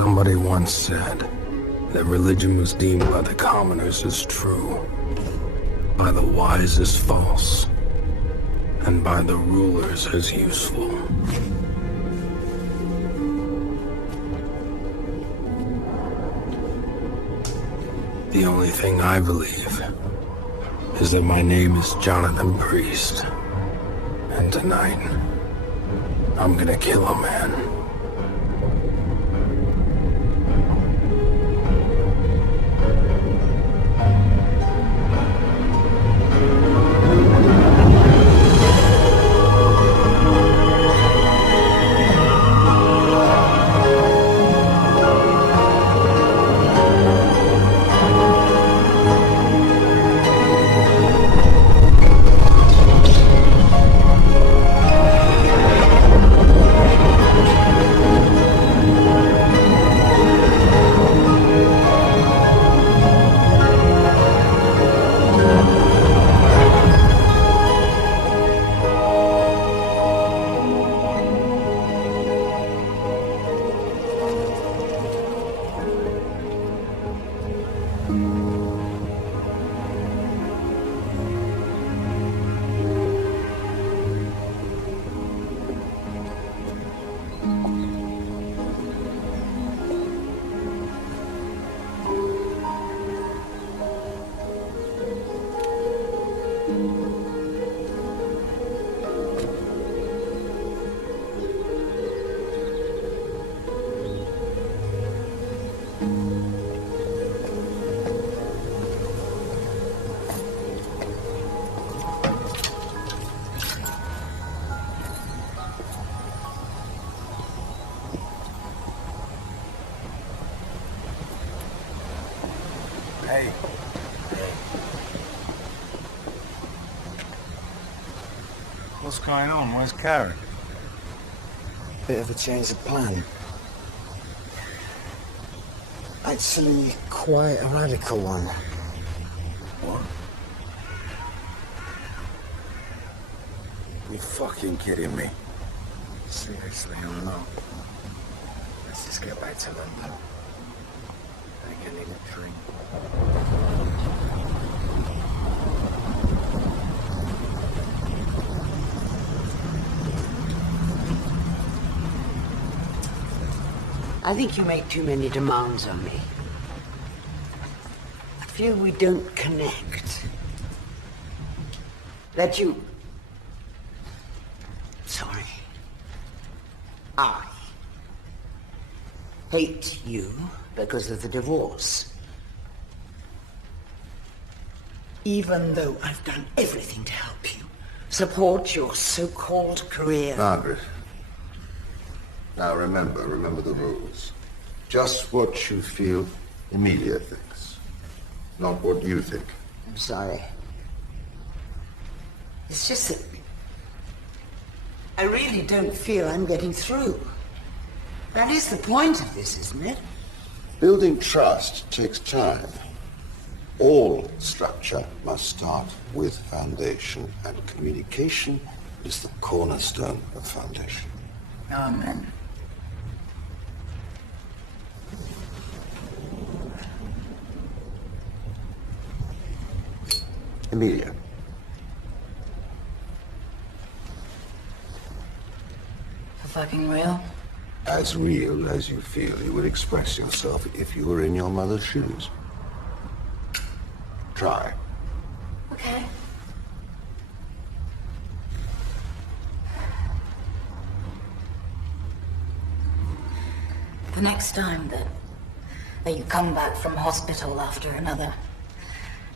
Somebody once said that religion was deemed by the commoners as true, by the wise as false, and by the rulers as useful. The only thing I believe is that my name is Jonathan Priest, and tonight, I'm gonna kill a man. Hey. What's going on? Where's Karen? Bit of a change of plan. Actually, quite a radical one. What? You fucking kidding me? Seriously, I'm not. Let's just get back to London. I can need a drink. I think you make too many demands on me. I feel we don't connect. That you... Sorry. I hate you because of the divorce. Even though I've done everything to help you, support your so-called career. Margaret. Now remember the rules. Just what you feel Emilia thinks, not what you think. I'm sorry. It's just that I really don't feel I'm getting through. That is the point of this, isn't it? Building trust takes time. All structure must start with foundation, and communication is the cornerstone of foundation. Amen. Emilia. For fucking real? As real as you feel you would express yourself if you were in your mother's shoes. Try. Okay. The next time that you come back from hospital after another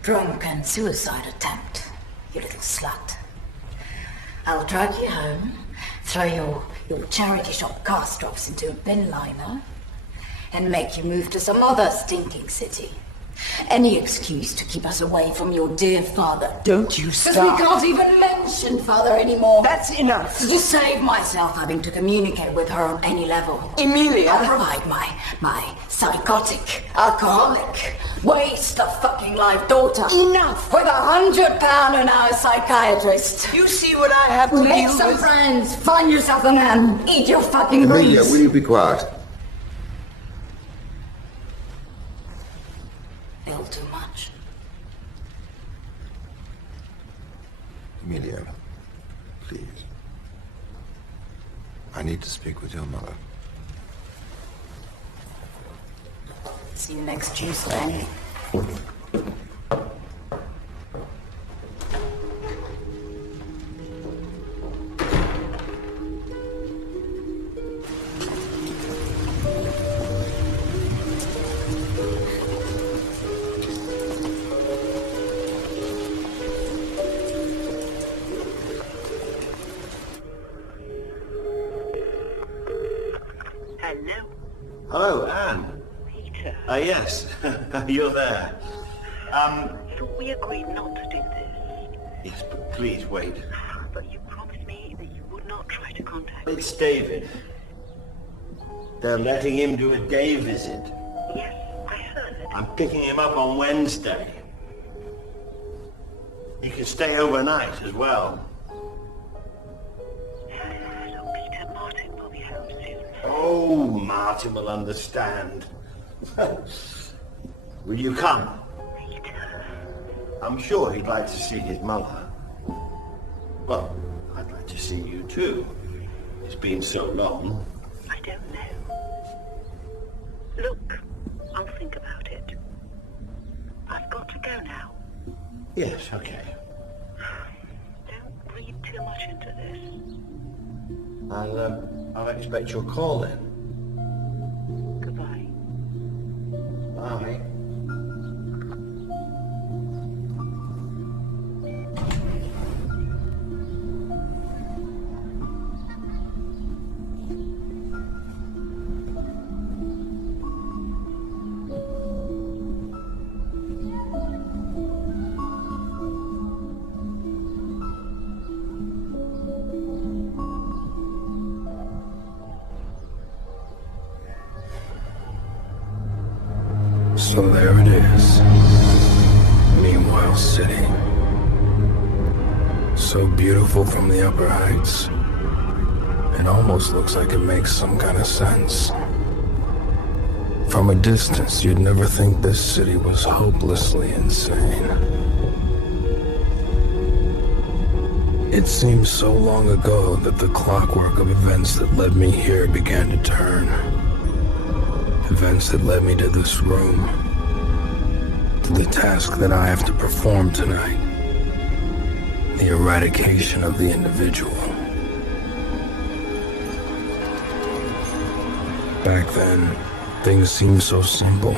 drunken suicide attempt, you little slut, I'll drag you home, throw your charity shop cast drops into a bin liner, and make you move to some other stinking city. Any excuse to keep us away from your dear father. Don't you start. Because we can't even mention father anymore. That's enough. To save myself having to communicate with her on any level. Emilia! I'll provide my psychotic, alcoholic, waste of fucking life daughter. Enough! With £100 an hour psychiatrist. You see what I have to Make deal some with? friends, find yourself a man, eat your fucking Emilia, grease. will you be quiet? too much. Emilio, please. I need to speak with your mother. See you next Tuesday. Hello? Hello, Anne. Peter. Yes, you're there. Thought we agreed not to do this. Yes, but please wait. But you promised me that you would not try to contact me. It's David. They're letting him do a day visit. Yes, I heard. I'm picking him up on Wednesday. He can stay overnight as well. Look, Peter, Martin will be home soon. Oh, Martin will understand. Will you come? Peter. I'm sure he'd like to see his mother. Well, I'd like to see you too. It's been so long. I don't know. Look, I'll think about it. I've got to go now. Yes, okay. Don't read too much into this. I'll expect your call then. Goodbye. Bye. So there it is. Meanwhile City. So beautiful from the upper heights. It almost looks like it makes some kind of sense. From a distance, you'd never think this city was hopelessly insane. It seems so long ago that the clockwork of events that led me here began to turn. Events that led me to this room, to the task that I have to perform tonight, the eradication of the individual. Back then, things seemed so simple.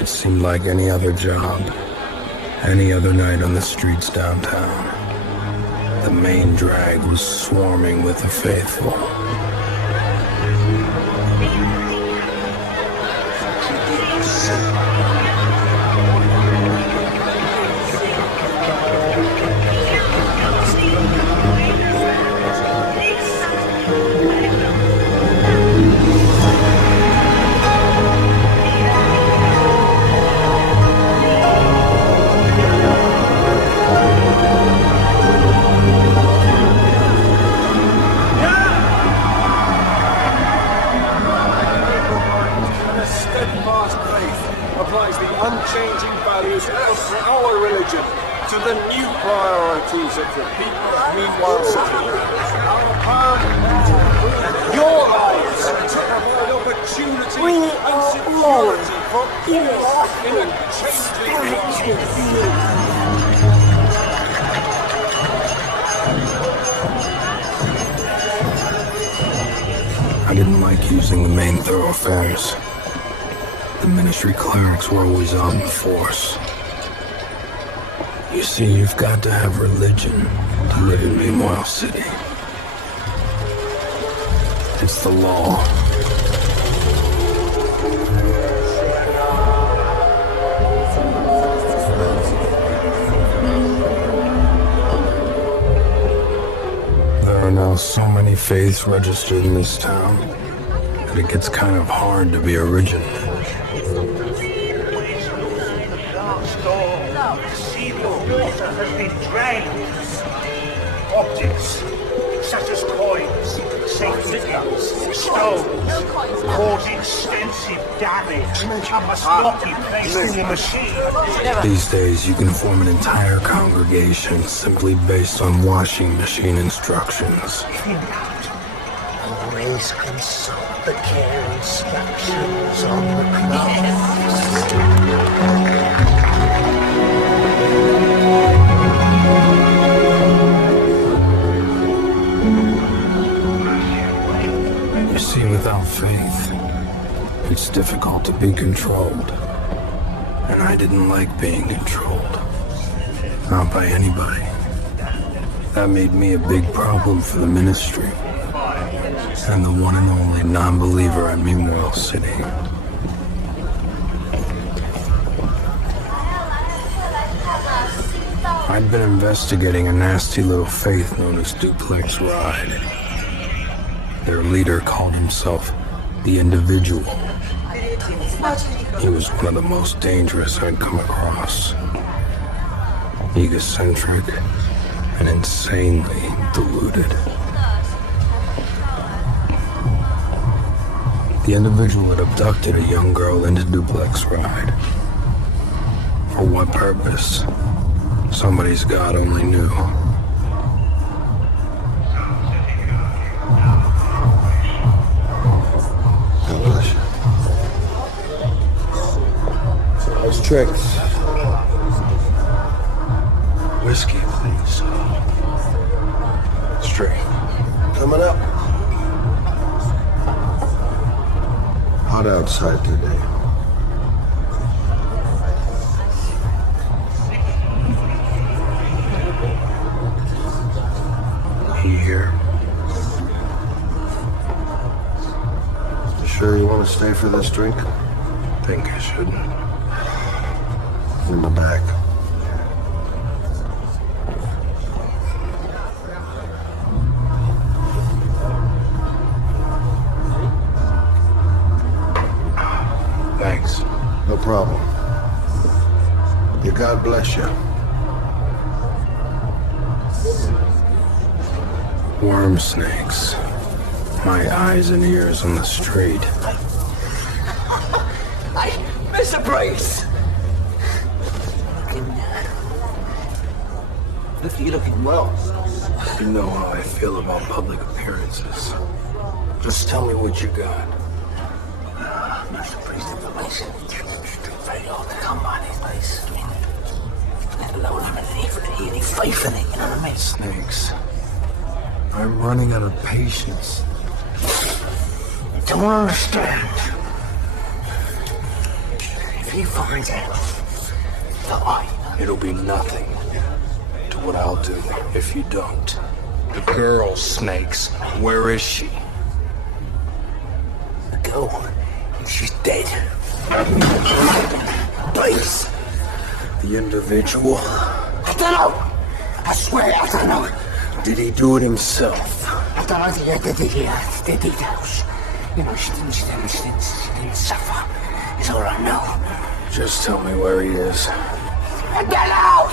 It seemed like any other job, any other night on the streets downtown. The main drag was swarming with the faithful. Applies the unchanging values of our religion to the new priorities of the people of Meanwhile City. Your lives to provide opportunity and security for all in a changing world. I didn't like using the main thoroughfares. The ministry clerics were always on force. You see, you've got to have religion to live in Meanwhile City. It's the law. There are now so many faiths registered in this town that it gets kind of hard to be original. Has been drained. Optics, such as coins, St. Nicholas, stones, cause extensive damage and must not be placed in the machine. These days, you can form an entire congregation simply based on washing machine instructions. Always consult the care instructions on the cloth. You see, without faith, it's difficult to be controlled. And I didn't like being controlled. Not by anybody. That made me a big problem for the ministry. And the one and only non-believer at Memorial City. I'd been investigating a nasty little faith known as Duplex Ride. Their leader called himself the Individual. He was one of the most dangerous I'd come across. Egocentric and insanely deluded. The Individual had abducted a young girl into Duplex Ride. For what purpose? Somebody's God only knew. God bless you. How's tricks? Whiskey, please. Straight. Coming up. Hot outside today. Here. Sure you want to stay for this drink? Think I should. In the back. Thanks. No problem. May God bless you. Worm snakes. My eyes and ears on the street. Hey, Mr. Brace! You're looking well. You know how I feel about public appearances. Just tell me what you got. Mr. Priest information. It's very hard to come by these days. I mean, let alone any faith in it, you know what I mean? Snakes. I'm running out of patience. Don't understand. If he finds out that It'll be nothing to what I'll do if you don't. The girl, Snakes. Where is she? the girl, she's dead. Please. The Individual? I don't know. I swear I don't know. Did he do it himself? I don't know the details. You know, she didn't suffer. It's all I know. Just tell me where he is. I don't know.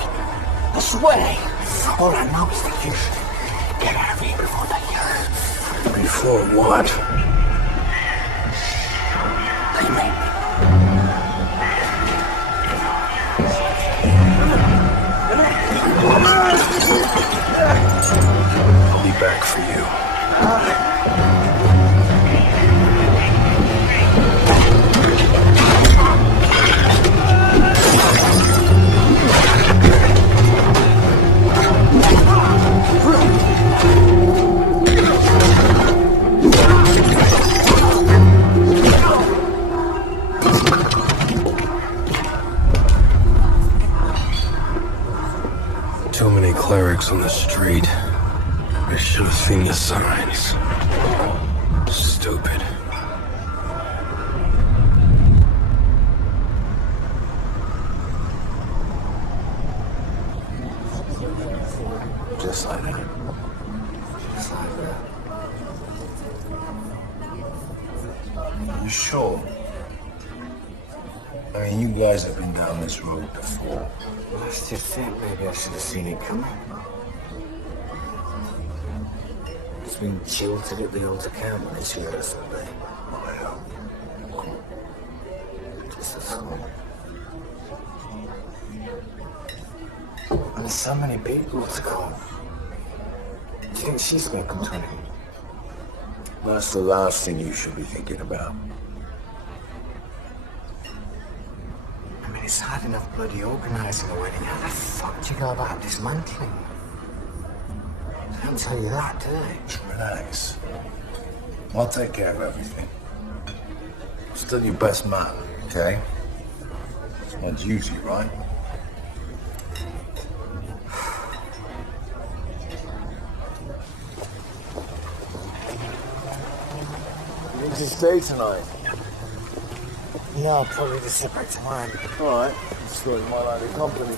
I swear. All I know is that you should get out of here before they Before what? They mean. I'll be back for you. Too many clerics on the street. I should have seen the signs. Stupid. Just like that. Just like that. You sure? I mean, you guys have been down this road before. That's just it. Maybe I should have seen it coming. It's been jilted at the old account when it's rehearsal day. Just a thought. And there's so many people to call. Do you think she's going to come to anything? That's the last thing you should be thinking about. I mean, it's hard enough bloody organising a wedding. How the fuck do you go about dismantling? They don't tell you that, do they? Just relax. I'll take care of everything. I'm still your best man, okay? It's my duty, right? You need to stay tonight. Yeah, I'll probably just sit back to mine. Alright, just thought you might like the company.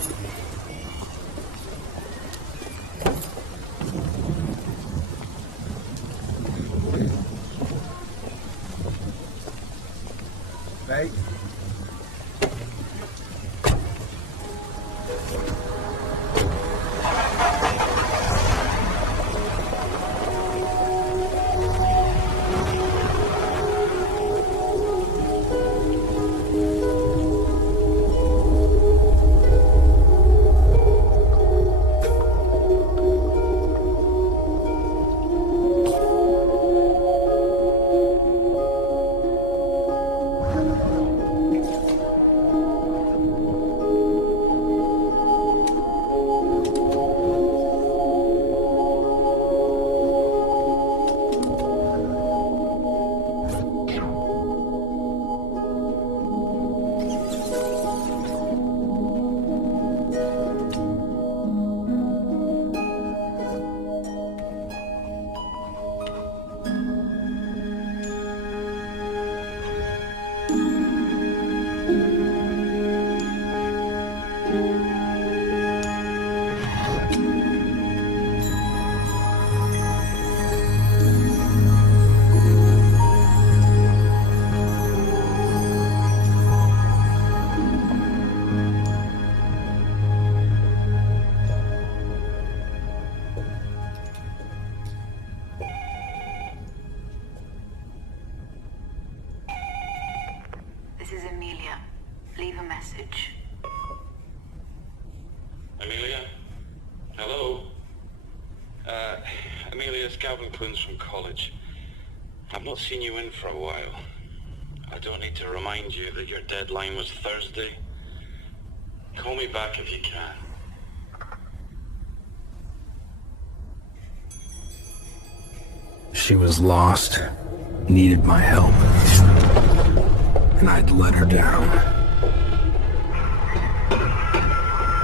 Hey. This is Amelia. Leave a message. Amelia? Hello? Amelia, it's Gavin Clunes from college. I've not seen you in for a while. I don't need to remind you that your deadline was Thursday. Call me back if you can. She was lost, needed my help, and I'd let her down.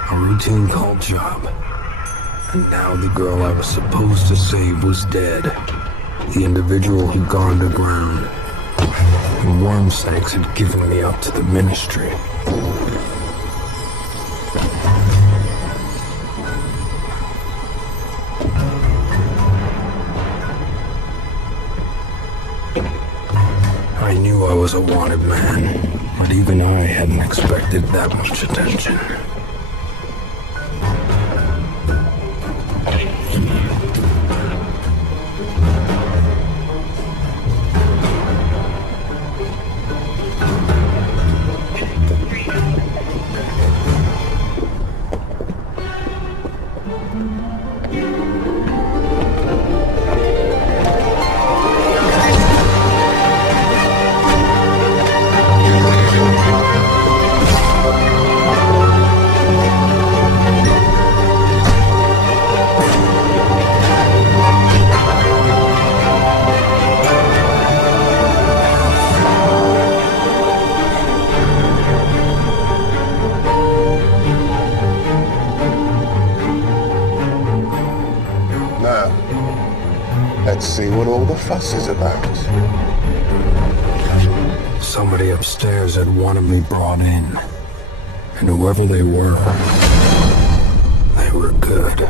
A routine call job. And now the girl I was supposed to save was dead. The individual who'd gone underground. And Wormsnakes had given me up to the ministry. I knew I was a wanted man, but even I hadn't expected that much attention. Let's see what all the fuss is about. Somebody upstairs had wanted me brought in. And whoever they were good.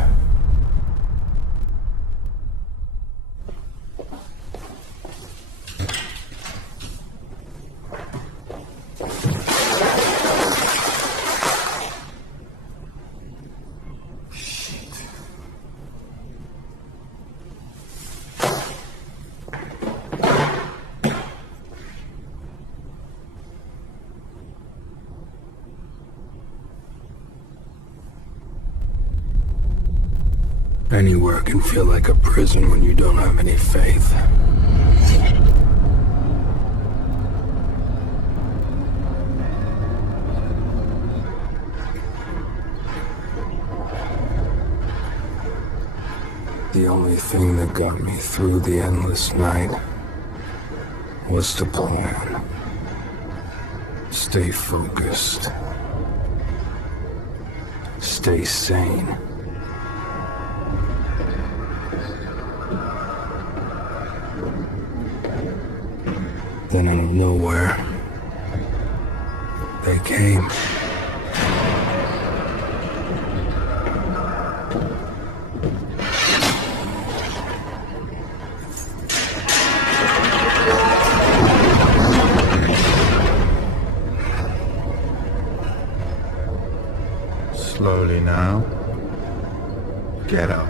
Anywhere can feel like a prison when you don't have any faith. The only thing that got me through the endless night was to plan. Stay focused. Stay sane. Then out of nowhere, they came. Slowly now. Get up.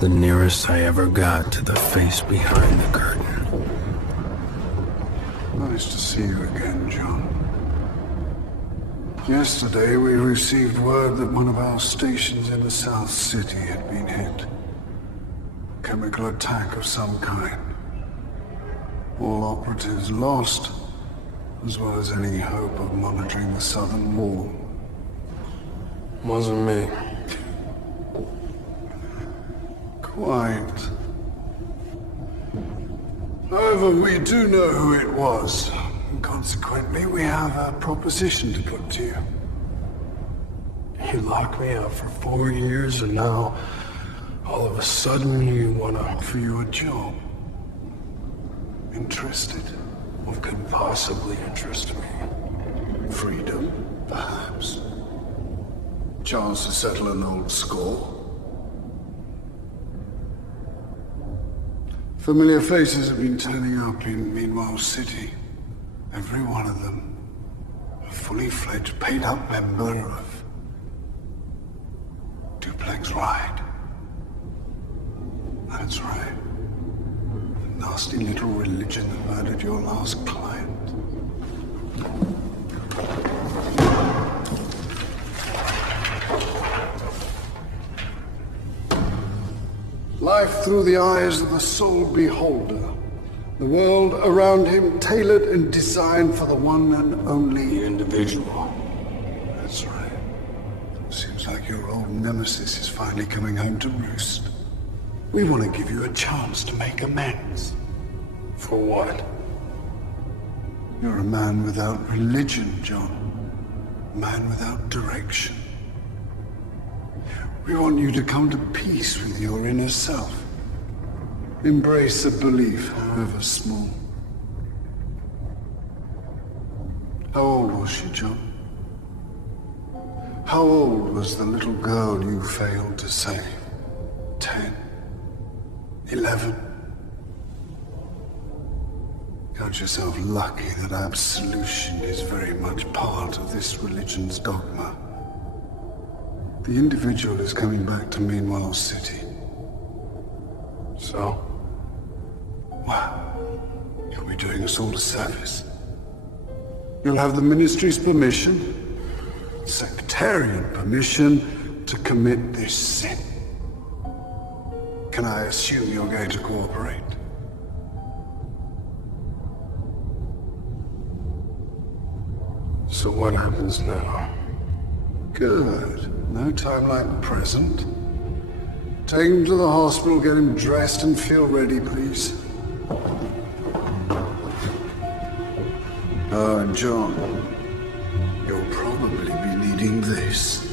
The nearest I ever got to the face behind the curtain. Nice to see you again, John. Yesterday we received word that one of our stations in the South City had been hit. Chemical attack of some kind. All operatives lost, as well as any hope of monitoring the southern wall. Wasn't me. Quite. However, we do know who it was. And consequently, we have a proposition to put to you. You locked me up for 4 years, and now, all of a sudden, you want to offer you a job. Interested? What could possibly interest me? Freedom, perhaps. Chance to settle an old score. Familiar faces have been turning up in Meanwhile City. Every one of them a fully fledged, paid-up member of Duplex Ride. That's right. The nasty little religion that murdered your last client. Life through the eyes of the sole beholder. The world around him tailored and designed for the one and only individual. That's right. Seems like your old nemesis is finally coming home to roost. We want to give you a chance to make amends. For what? You're a man without religion, John. A man without direction. We want you to come to peace with your inner self. Embrace a belief, however small. How old was she, John? How old was the little girl you failed to save? 10? 11? Count yourself lucky that absolution is very much part of this religion's dogma. The individual is coming back to Meanwhile City. So? Well, you'll be doing us all a service. You'll have the ministry's permission, sectarian permission, to commit this sin. Can I assume you're going to cooperate? So what happens now? Good. No time like the present. Take him to the hospital, get him dressed, and feel ready, please. Oh, and John, you'll probably be needing this.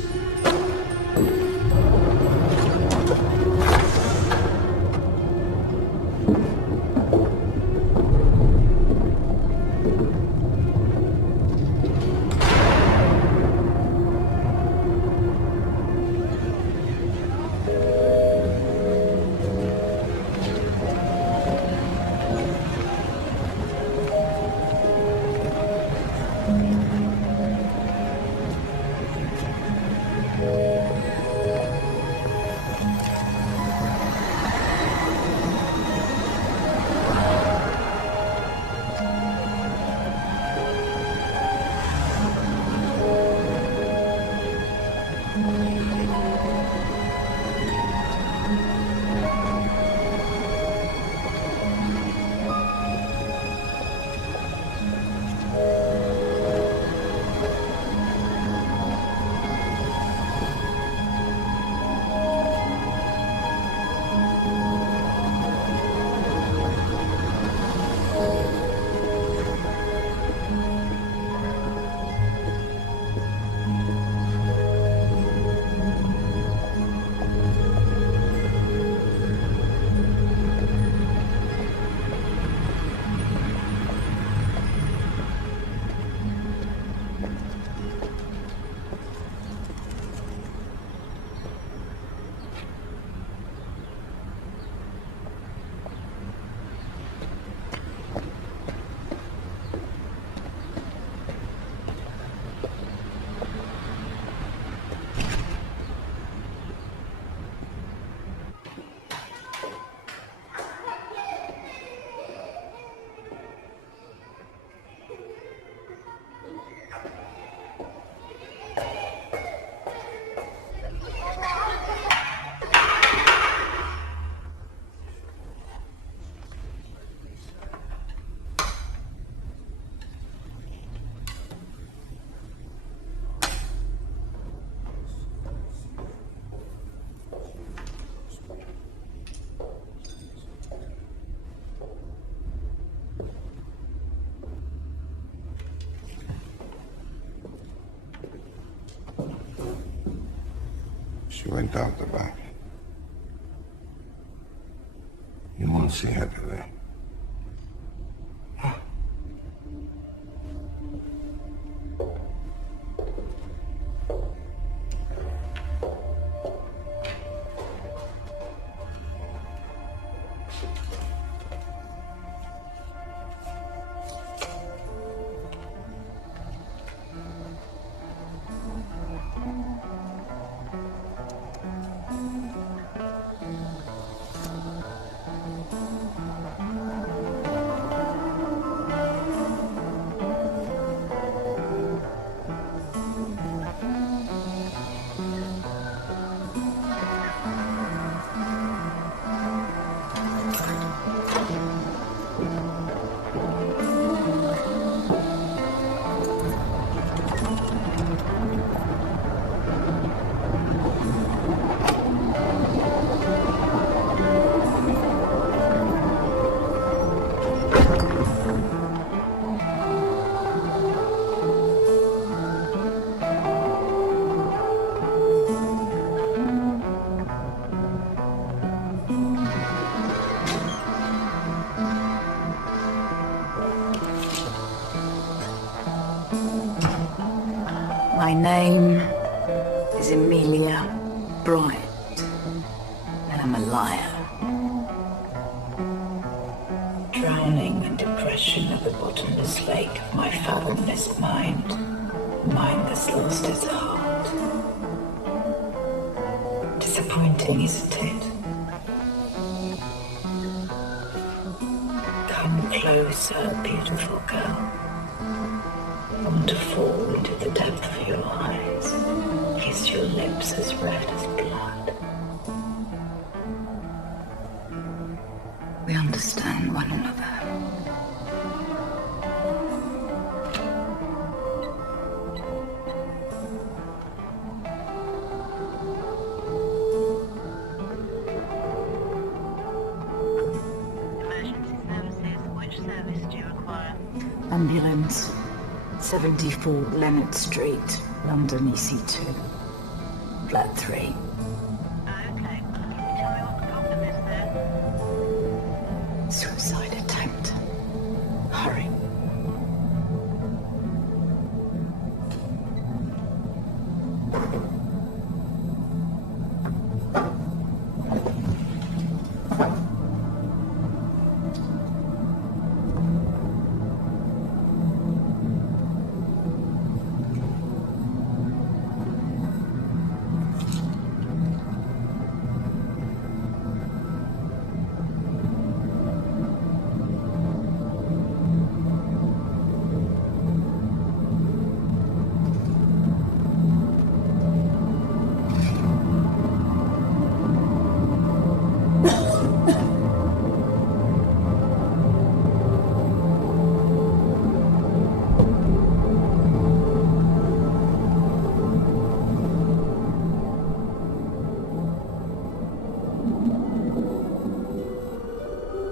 She went out the back. You won't see her today. My name is Emilia Bryant, and I'm a liar. Drowning in depression of the bottomless lake of my fathomless mind, mind that's lost its heart. Disappointing, isn't it? Come closer, beautiful girl. I want to fall into the depth of your eyes, kiss your lips as red as blood. We understand one another. Emergency services, which service do you require? Ambulance. 74 Leonard Street, London EC2. Flat 3. Okay. Can you tell me what the problem is there? Suicide attempt. Hurry.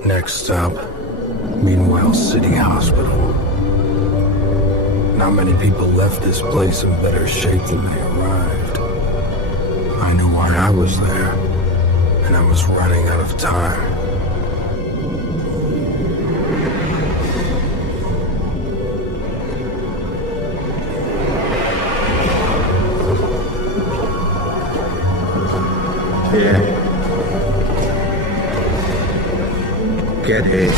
Next stop, Meanwhile City Hospital. Not many people left this place in better shape than they arrived. I knew why I was there, and I was running out of time. Here. Get here.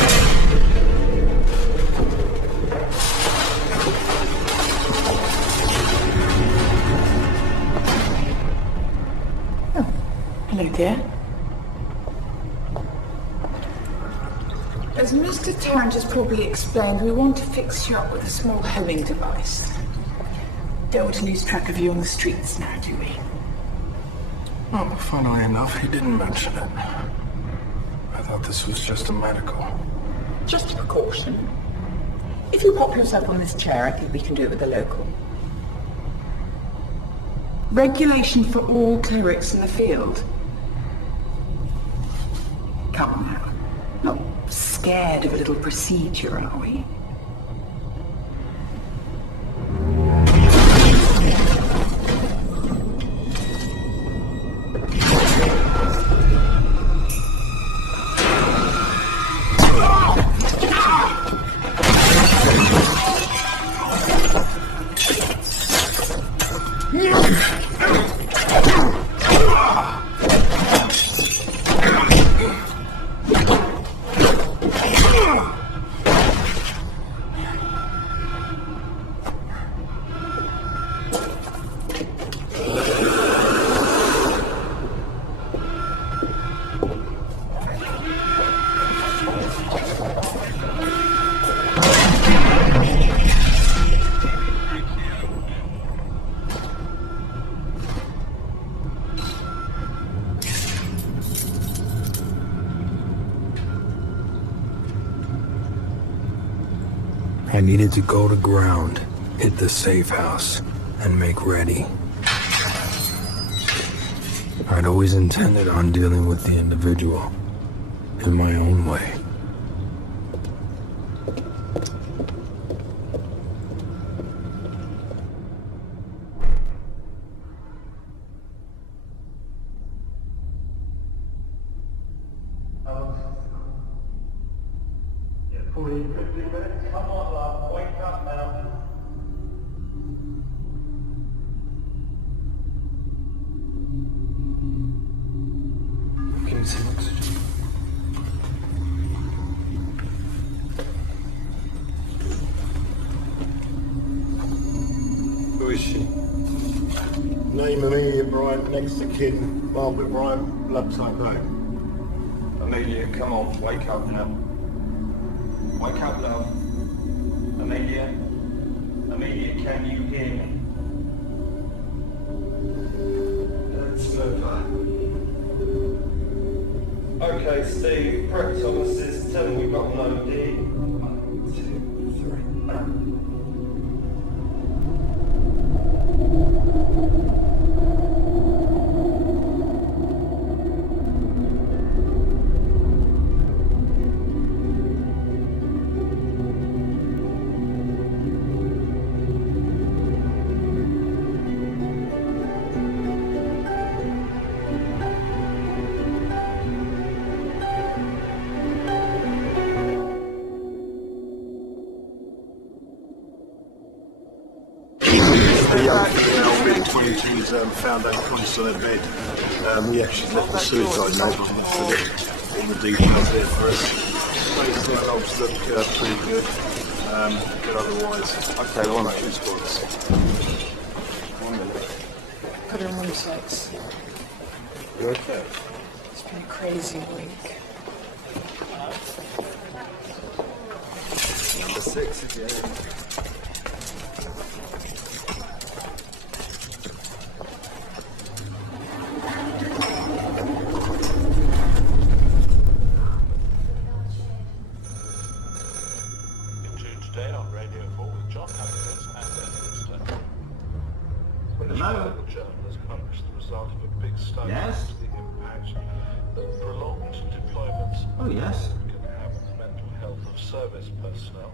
Hello, dear. As Mr. Tarrant has probably explained, we want to fix you up with a small homing device. Don't want to lose track of you on the streets now, do we? Well, funnily enough, he didn't mention it. I thought this was just a medical. Just a precaution. If you pop yourself on this chair, I think we can do it with a local. Regulation for all clerics in the field. Come on now. Not scared of a little procedure, are we? I needed to go to ground, hit the safe house, and make ready. I'd always intended on dealing with the individual in my own way. Come on, love, wake up now. Give me some oxygen. Who is she? Name Amelia Bryant, next to kin, Margaret Bryant, blood type O. Amelia, come on, wake up now. Wake up, love. Amelia? Amelia, can you hear me? Let's move her. Okay, Steve, prep Thomas's, tell him we've got an OD. 1, 2, 3. The young female in 22's found unconscious on her bed. Yeah, she's left the suicide note on the details there for us. These dialogues look pretty good, but otherwise, okay, well, I'm two spots. 1 minute. Put her on 6. You okay? It's been a crazy week. Number 6 again. Today on Radio 4 with John Harris and Esther. When the medical journal has published the result of a big study into the impact that prolonged deployment Oh, yes. can health of service personnel.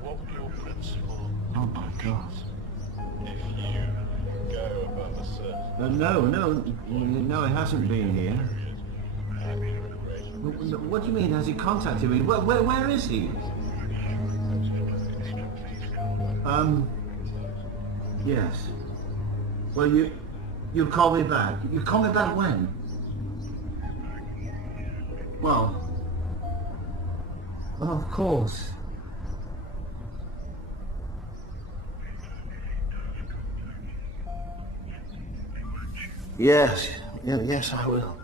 What would your principal Oh my God. if you go above a certain No, it hasn't been here. What do you mean, has he contacted me? Where is he? Yes. Well, you'll call me back. You call me back when? Well, of course. Yes, yes, I will.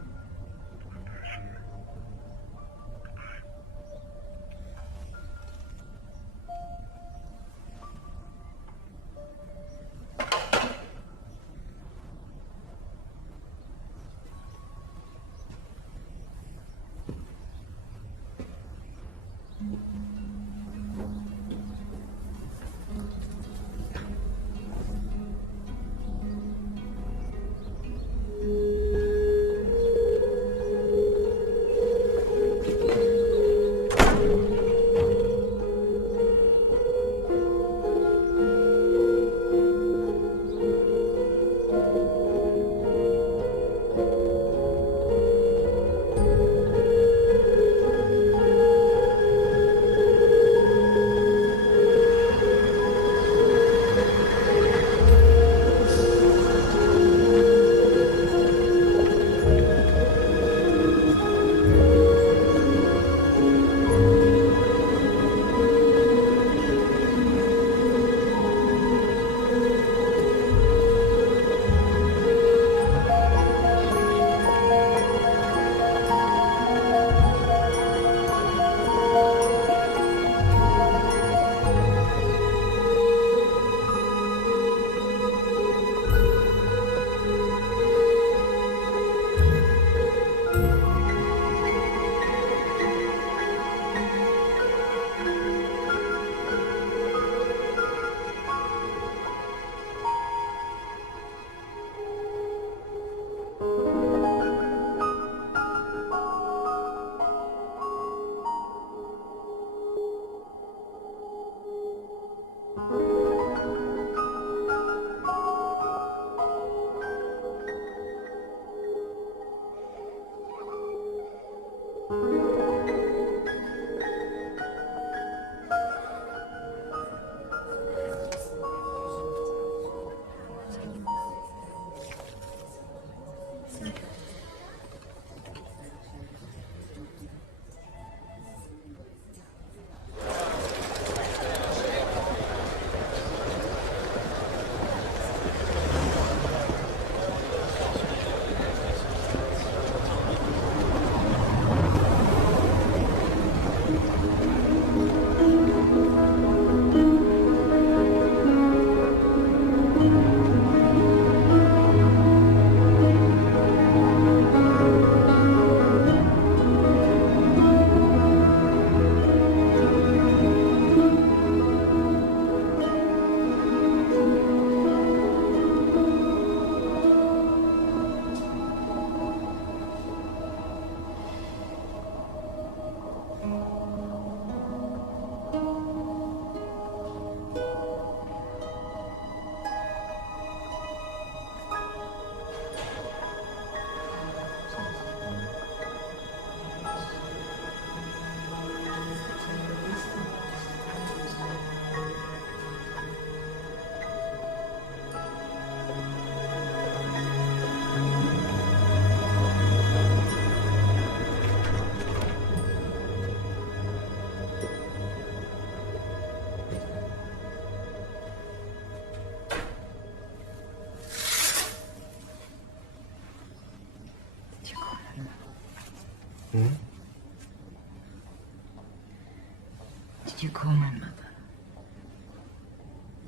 Did you call my mother?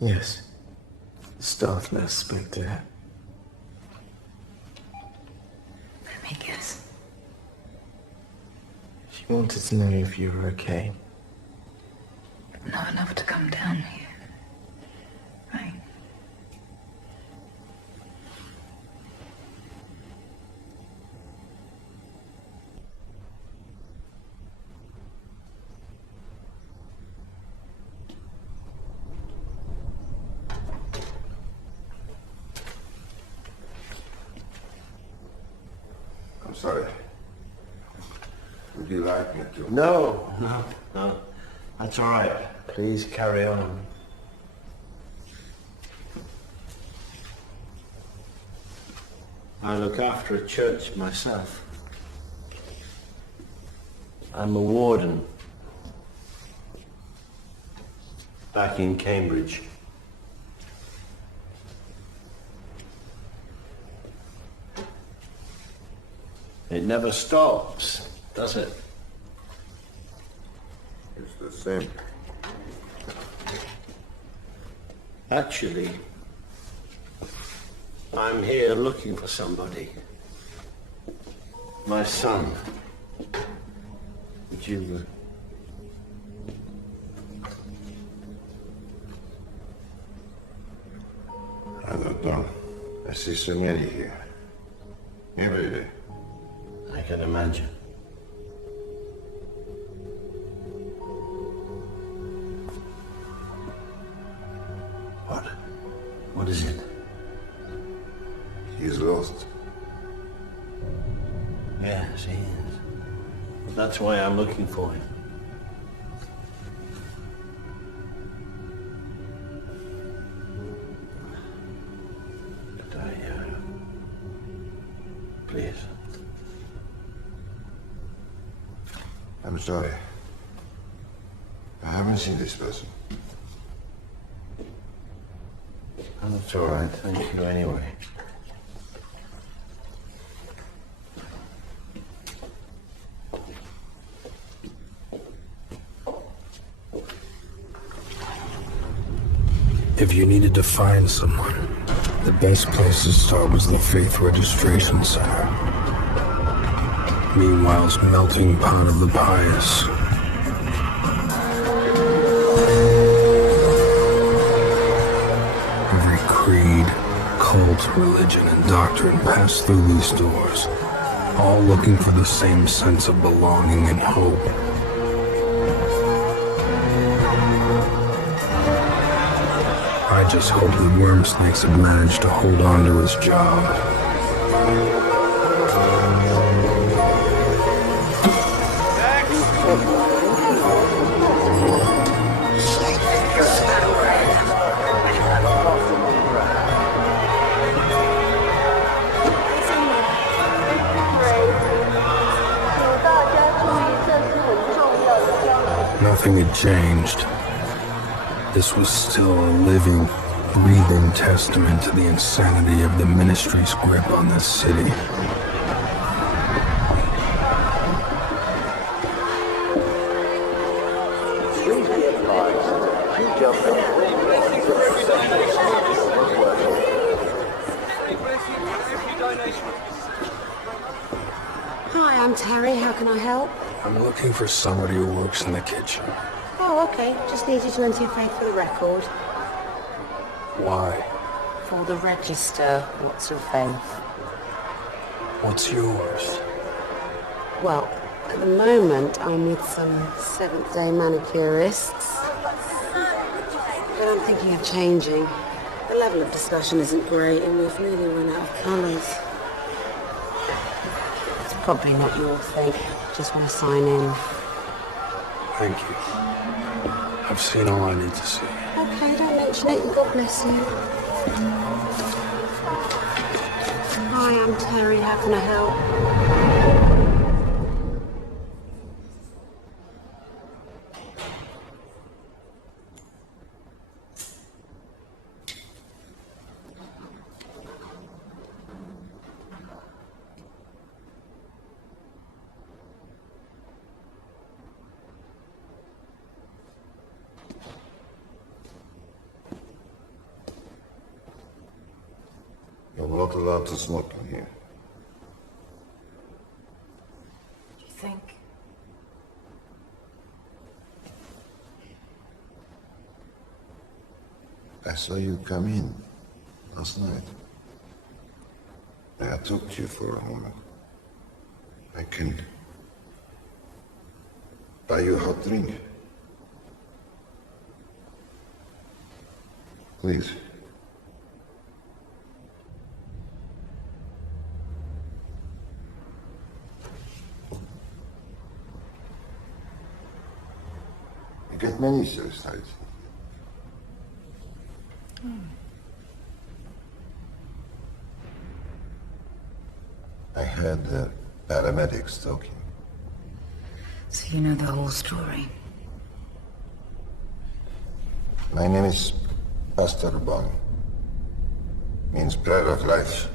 Yes. The staff nurse spoke to her. Let me guess. She wanted to know if you were okay. Not enough to come down here. Right. I'm sorry. Would you like me to? No. That's all right. Please carry on. I look after a church myself. I'm a warden. Back in Cambridge. It never stops, does it? It's the same. Actually, I'm here looking for somebody. My son. Would you... I don't know. I see so many here. Every day. I can imagine. What? What is it? He's lost. Yes, he is. That's why I'm looking for him. But please. I'm sorry. I haven't seen this person. That's all right. Thank you anyway. If you needed to find someone, the best place to start was the Faith Registration Center. Meanwhile's melting pot of the pious. Every creed, cult, religion, and doctrine passed through these doors, all looking for the same sense of belonging and hope. I just hope the worm snakes have managed to hold on to his job. Nothing had changed. This was still a living, breathing testament to the insanity of the ministry's grip on this city. Hi, I'm Terry. How can I help? I'm looking for somebody who works in the kitchen. Oh, okay. Just need you to enter your faith for the record. Why? For the register. What's your faith? What's yours? Well, at the moment, I'm with some Seventh-day manicurists. But I'm thinking of changing. The level of discussion isn't great, and we've nearly run out of colours. It's probably not your thing. Just want to sign in. Thank you. I've seen all I need to see. Okay, don't mention it. God bless you. Hi, I'm Terry. How can I help? You're not allowed to smoke in here. Do you think? I saw you come in last night. I talked to you for a moment. I can buy you a hot drink. Please. get many suicides. I heard the paramedics talking. So you know the whole story? My name is Pastor Bon. Means bread of life.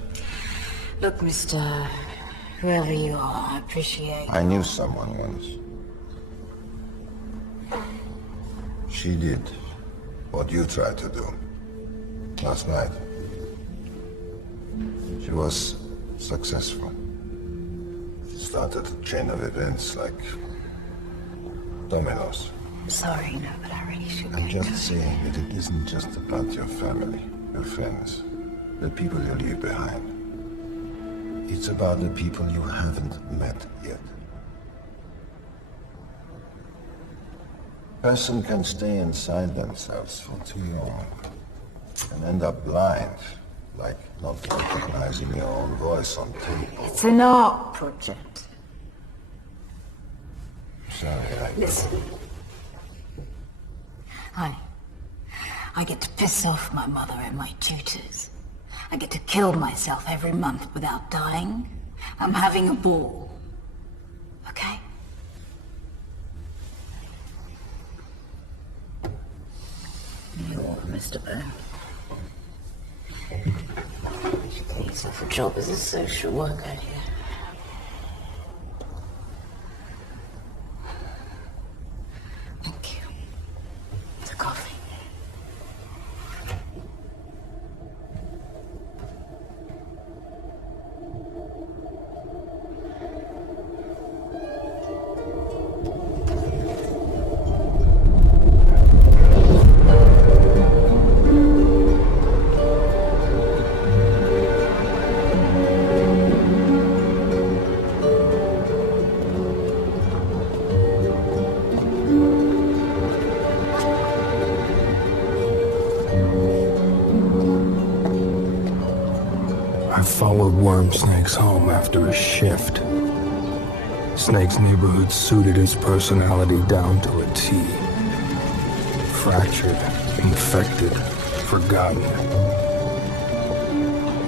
Look, Mr. Whoever you are, I appreciate... I knew someone once. She did what you tried to do last night. She was successful. Started a chain of events like dominoes. Sorry, no, but I really should. I'm just saying that it isn't just about your family, your friends, the people you leave behind. It's about the people you haven't met yet. A person can stay inside themselves for too long and end up blind, like not recognizing your own voice on tape. It's an art project. Sorry, Listen. I get to piss off my mother and my tutors. I get to kill myself every month without dying. I'm having a ball. Okay? You're Mr. Byrne. You should get yourself a job as a social worker here. Thank you. The coffee. I followed Worm Snake's home after a shift. Snake's neighborhood suited his personality down to a T. Fractured, infected, forgotten.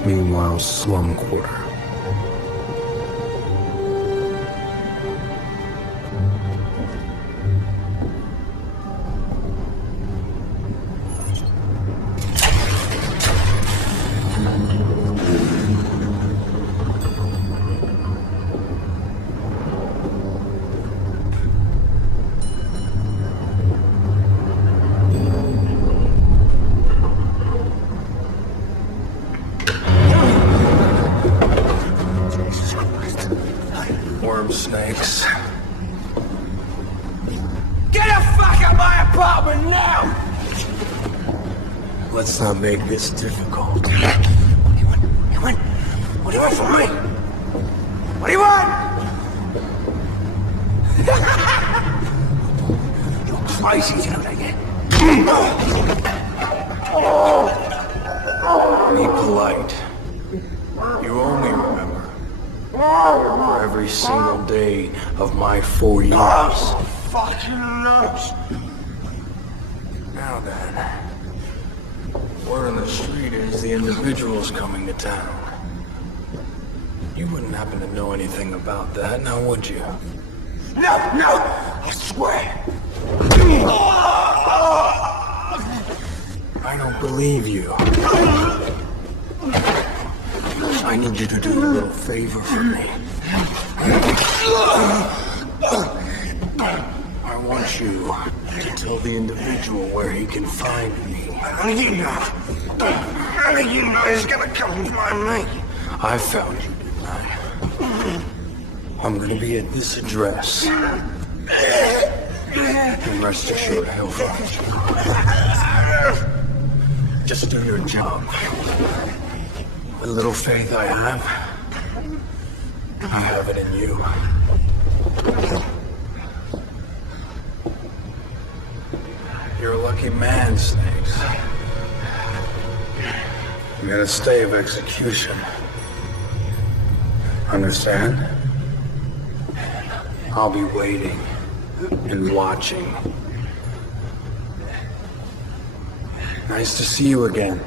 Meanwhile, slum quarter. Worm snakes. Get the fuck out of my apartment now! Let's not make this difficult. What do you want? What do you want from me? What do you want? You're crazy, you know that yet? Be polite. You only remember for every single day of my 4 years. Fucking nuts! Now then, word on the street is the individual's coming to town. You wouldn't happen to know anything about that, now would you? No! I swear! I don't believe you. I need you to do a little favor for me. I want you to tell the individual where he can find me. How do you know he's gonna come and find me? I found you, didn't I? I'm gonna be at this address. And rest assured, he'll find you. Just do your job. The little faith I have it in you. You're a lucky man, Snakes. You got a stay of execution. Understand? I'll be waiting and watching Nice to see you again.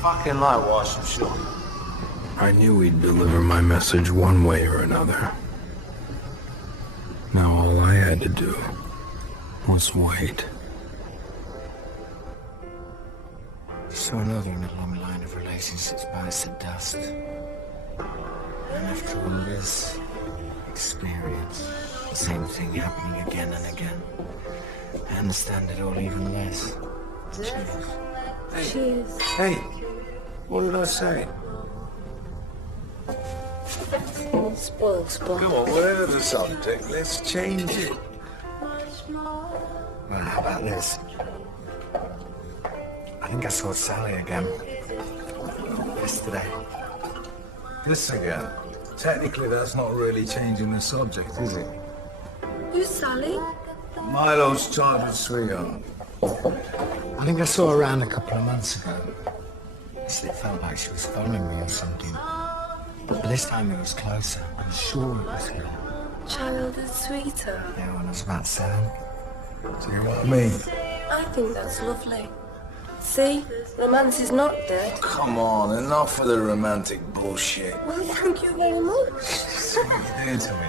Fucking likewise, I'm sure. I knew he'd deliver my message one way or another. Now all I had to do was wait. So another in a long line of relationships bites the dust. And after all this experience, the same thing happening again and again, I understand it all even less. Cheers. Cheers. Hey, what did I say? Spoil. Come on, whatever the subject, let's change it. Well, how about this? I think I saw Sally again. Yesterday. This again. Technically, that's not really changing the subject, is it? Who's Sally? Milo's childhood sweetheart. I think I saw her around a couple of months ago. It felt like she was following me or something. But this time it was closer. I'm sure it was her. Childhood sweetheart. Yeah, when I was about 7. Do you want me? I think that's lovely. See? Romance is not dead. Come on, enough of the romantic bullshit. Well, thank you very much. See what you do to me.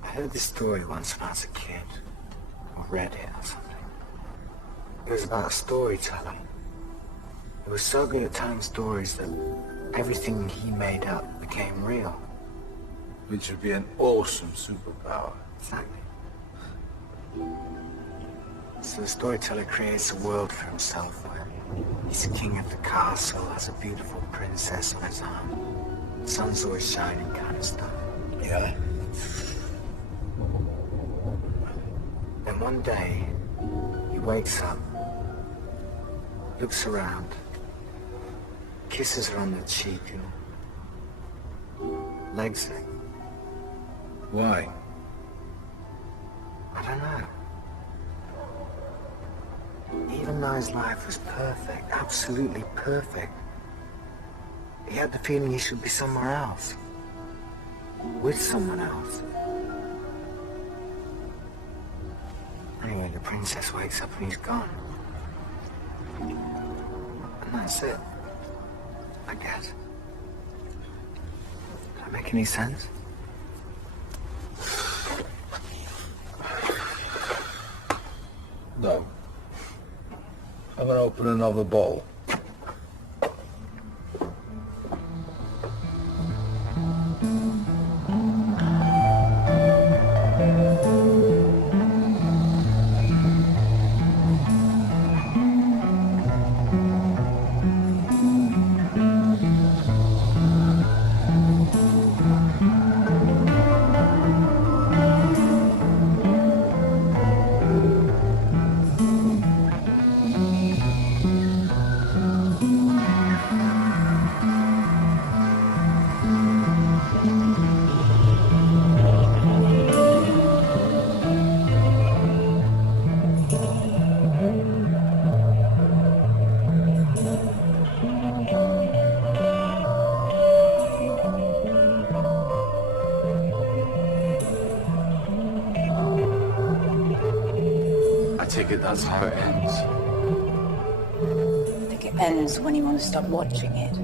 I heard this story once when I was a kid, or read it or something. It was about a storyteller. He was so good at telling stories that everything he made up became real. Which would be an awesome superpower. Exactly. So the storyteller creates a world for himself where he's the king of the castle, has a beautiful princess on his arm. The sun's always shining kind of stuff. Yeah. Then one day, he wakes up, looks around, kisses her on the cheek and legs her. Why? I don't know. Even though his life was perfect, absolutely perfect, he had the feeling he should be somewhere else, with someone else. Anyway, the princess wakes up and he's gone. And that's it, I guess. Does that make any sense? No. I'm gonna open another bottle. That's how it ends. I think it ends when you want to stop watching it.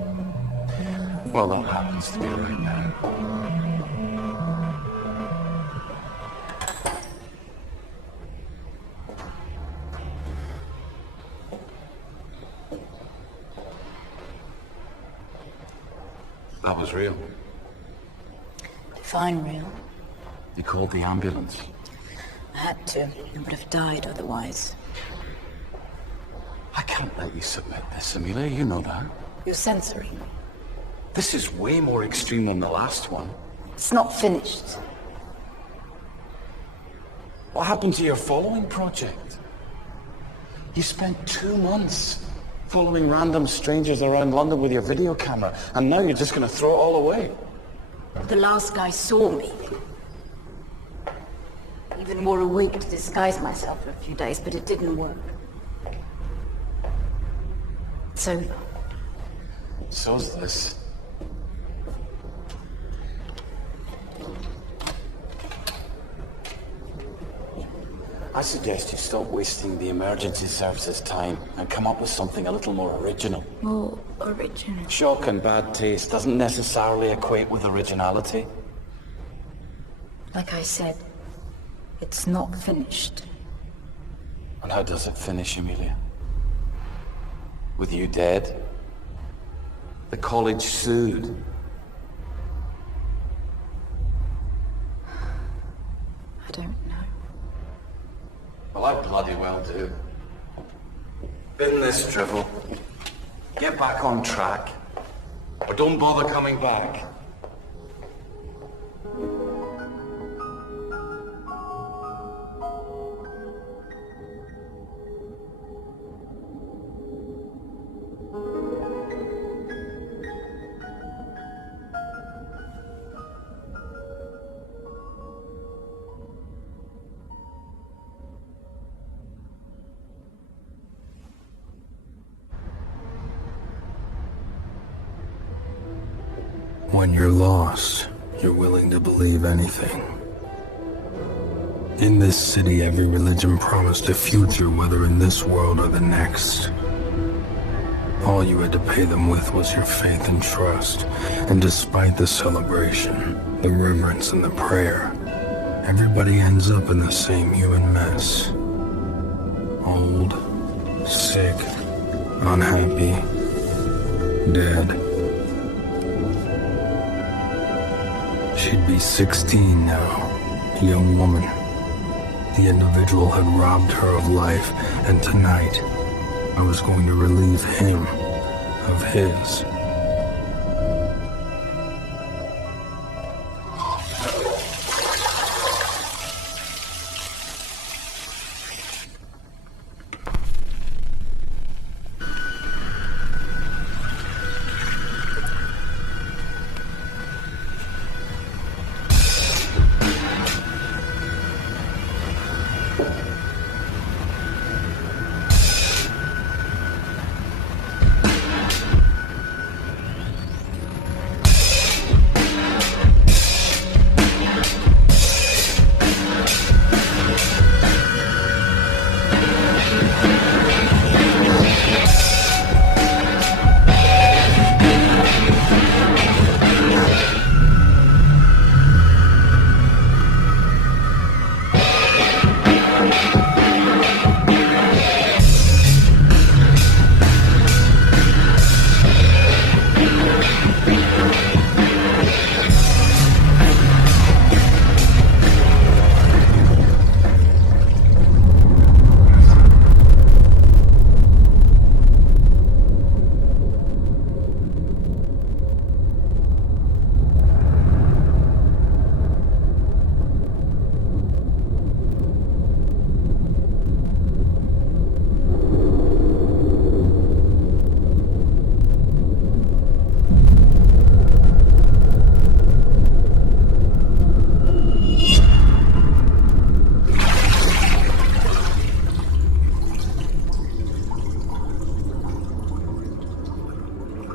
Well, that happens to be right now. That was real. Define real. You called the ambulance. I had to. I would have died otherwise. I can't let you submit this, Amelia. You know that. You're censoring. This is way more extreme than the last one. It's not finished. What happened to your following project? You spent 2 months following random strangers around London with your video camera, and now you're just going to throw it all away. The last guy saw me. Even wore a wig to disguise myself for a few days, but it didn't work. It's over. So's this. I suggest you stop wasting the emergency services time and come up with something a little more original. More original? Shock and bad taste doesn't necessarily equate with originality. Like I said, it's not finished. And how does it finish, Amelia? With you dead? The college sued. I don't know. Well, I bloody well do. Bin this drivel. Get back on track. Or don't bother coming back. When you're lost, you're willing to believe anything. In this city, every religion promised a future, whether in this world or the next. All you had to pay them with was your faith and trust. And despite the celebration, the reverence and the prayer, everybody ends up in the same human mess. Old, sick, unhappy, dead. She'd be 16 now, a young woman. The individual had robbed her of life, and tonight, I was going to relieve him of his.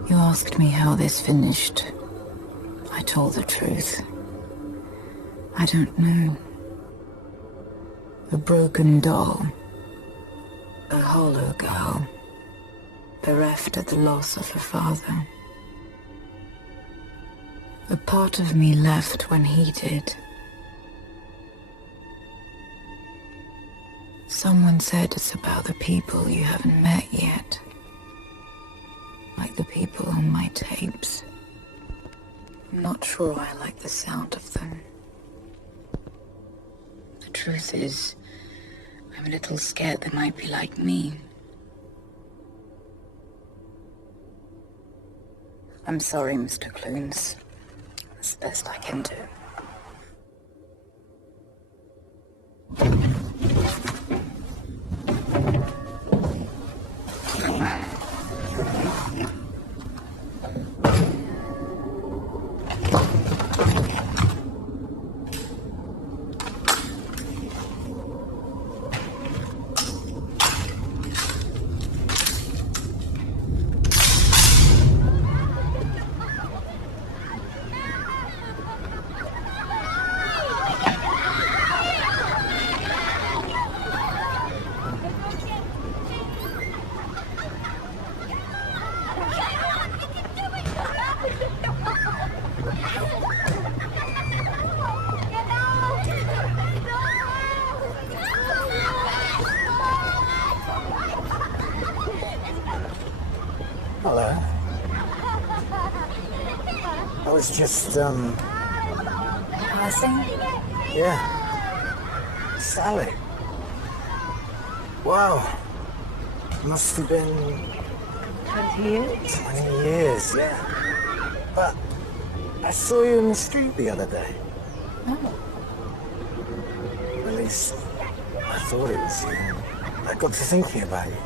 You asked me how this finished. I told the truth. I don't know. A broken doll. A hollow girl. Bereft at the loss of her father. A part of me left when he did. Someone said it's about the people you haven't met yet. Like the people on my tapes. I'm not sure I like the sound of them. The truth is, I'm a little scared they might be like me. I'm sorry, Mr. Clunes. best I can do. Hello. I was just, Passing? yeah. Sally. Wow. Must have been 20 years? 20 years, yeah. But I saw you in the street the other day. Oh. At least I thought it was you. I got to thinking about you.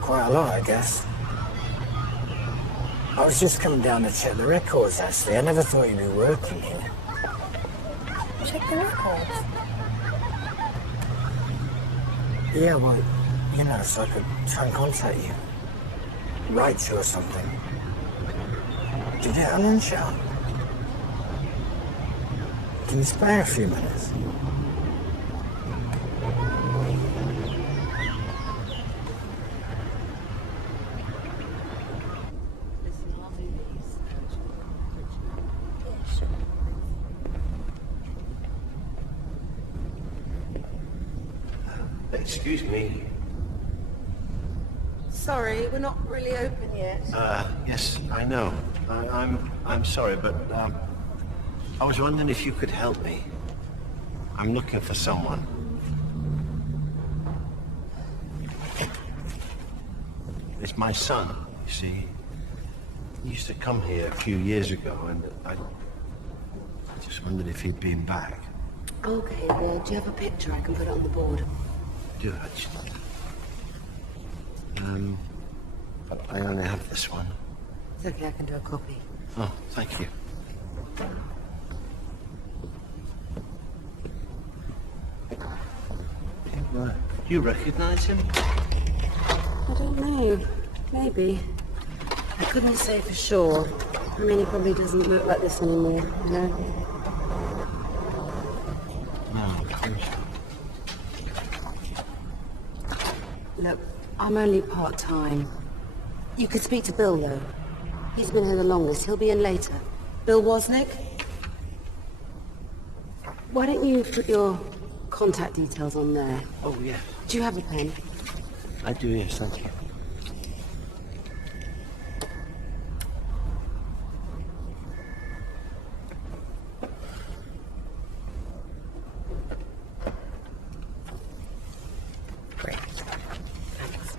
Quite a lot, I guess. I was just coming down to check the records, actually. I never thought you'd be working here. Check the records. Yeah, well, you know, so I could try and contact you. Write you or something. Do you get a lunch out? Can you spare a few minutes? Excuse me. Sorry, we're not really open yet. Yes, I know. I'm sorry, but I was wondering if you could help me. I'm looking for someone. It's my son, you see. He used to come here a few years ago, and I just wondered if he'd been back. Okay, well, do you have a picture? I can put it on the board. Do actually. But I only have this one. It's okay, I can do a copy. Oh, thank you. Do you recognize him? I don't know. Maybe. I couldn't say for sure. I mean, he probably doesn't look like this anymore, you know? No, of course. Look, I'm only part-time. You could speak to Bill, though. He's been here the longest. He'll be in later. Bill Wozniak? Why don't you put your contact details on there? Oh, yeah. Do you have a pen? I do, yes, thank you. Great. Thanks.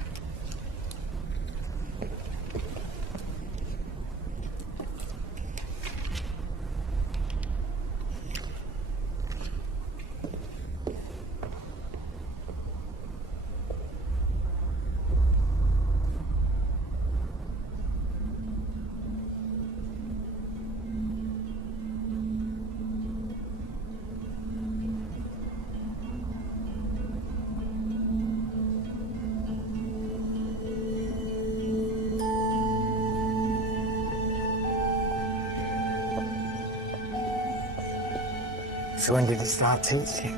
So when did you start teaching?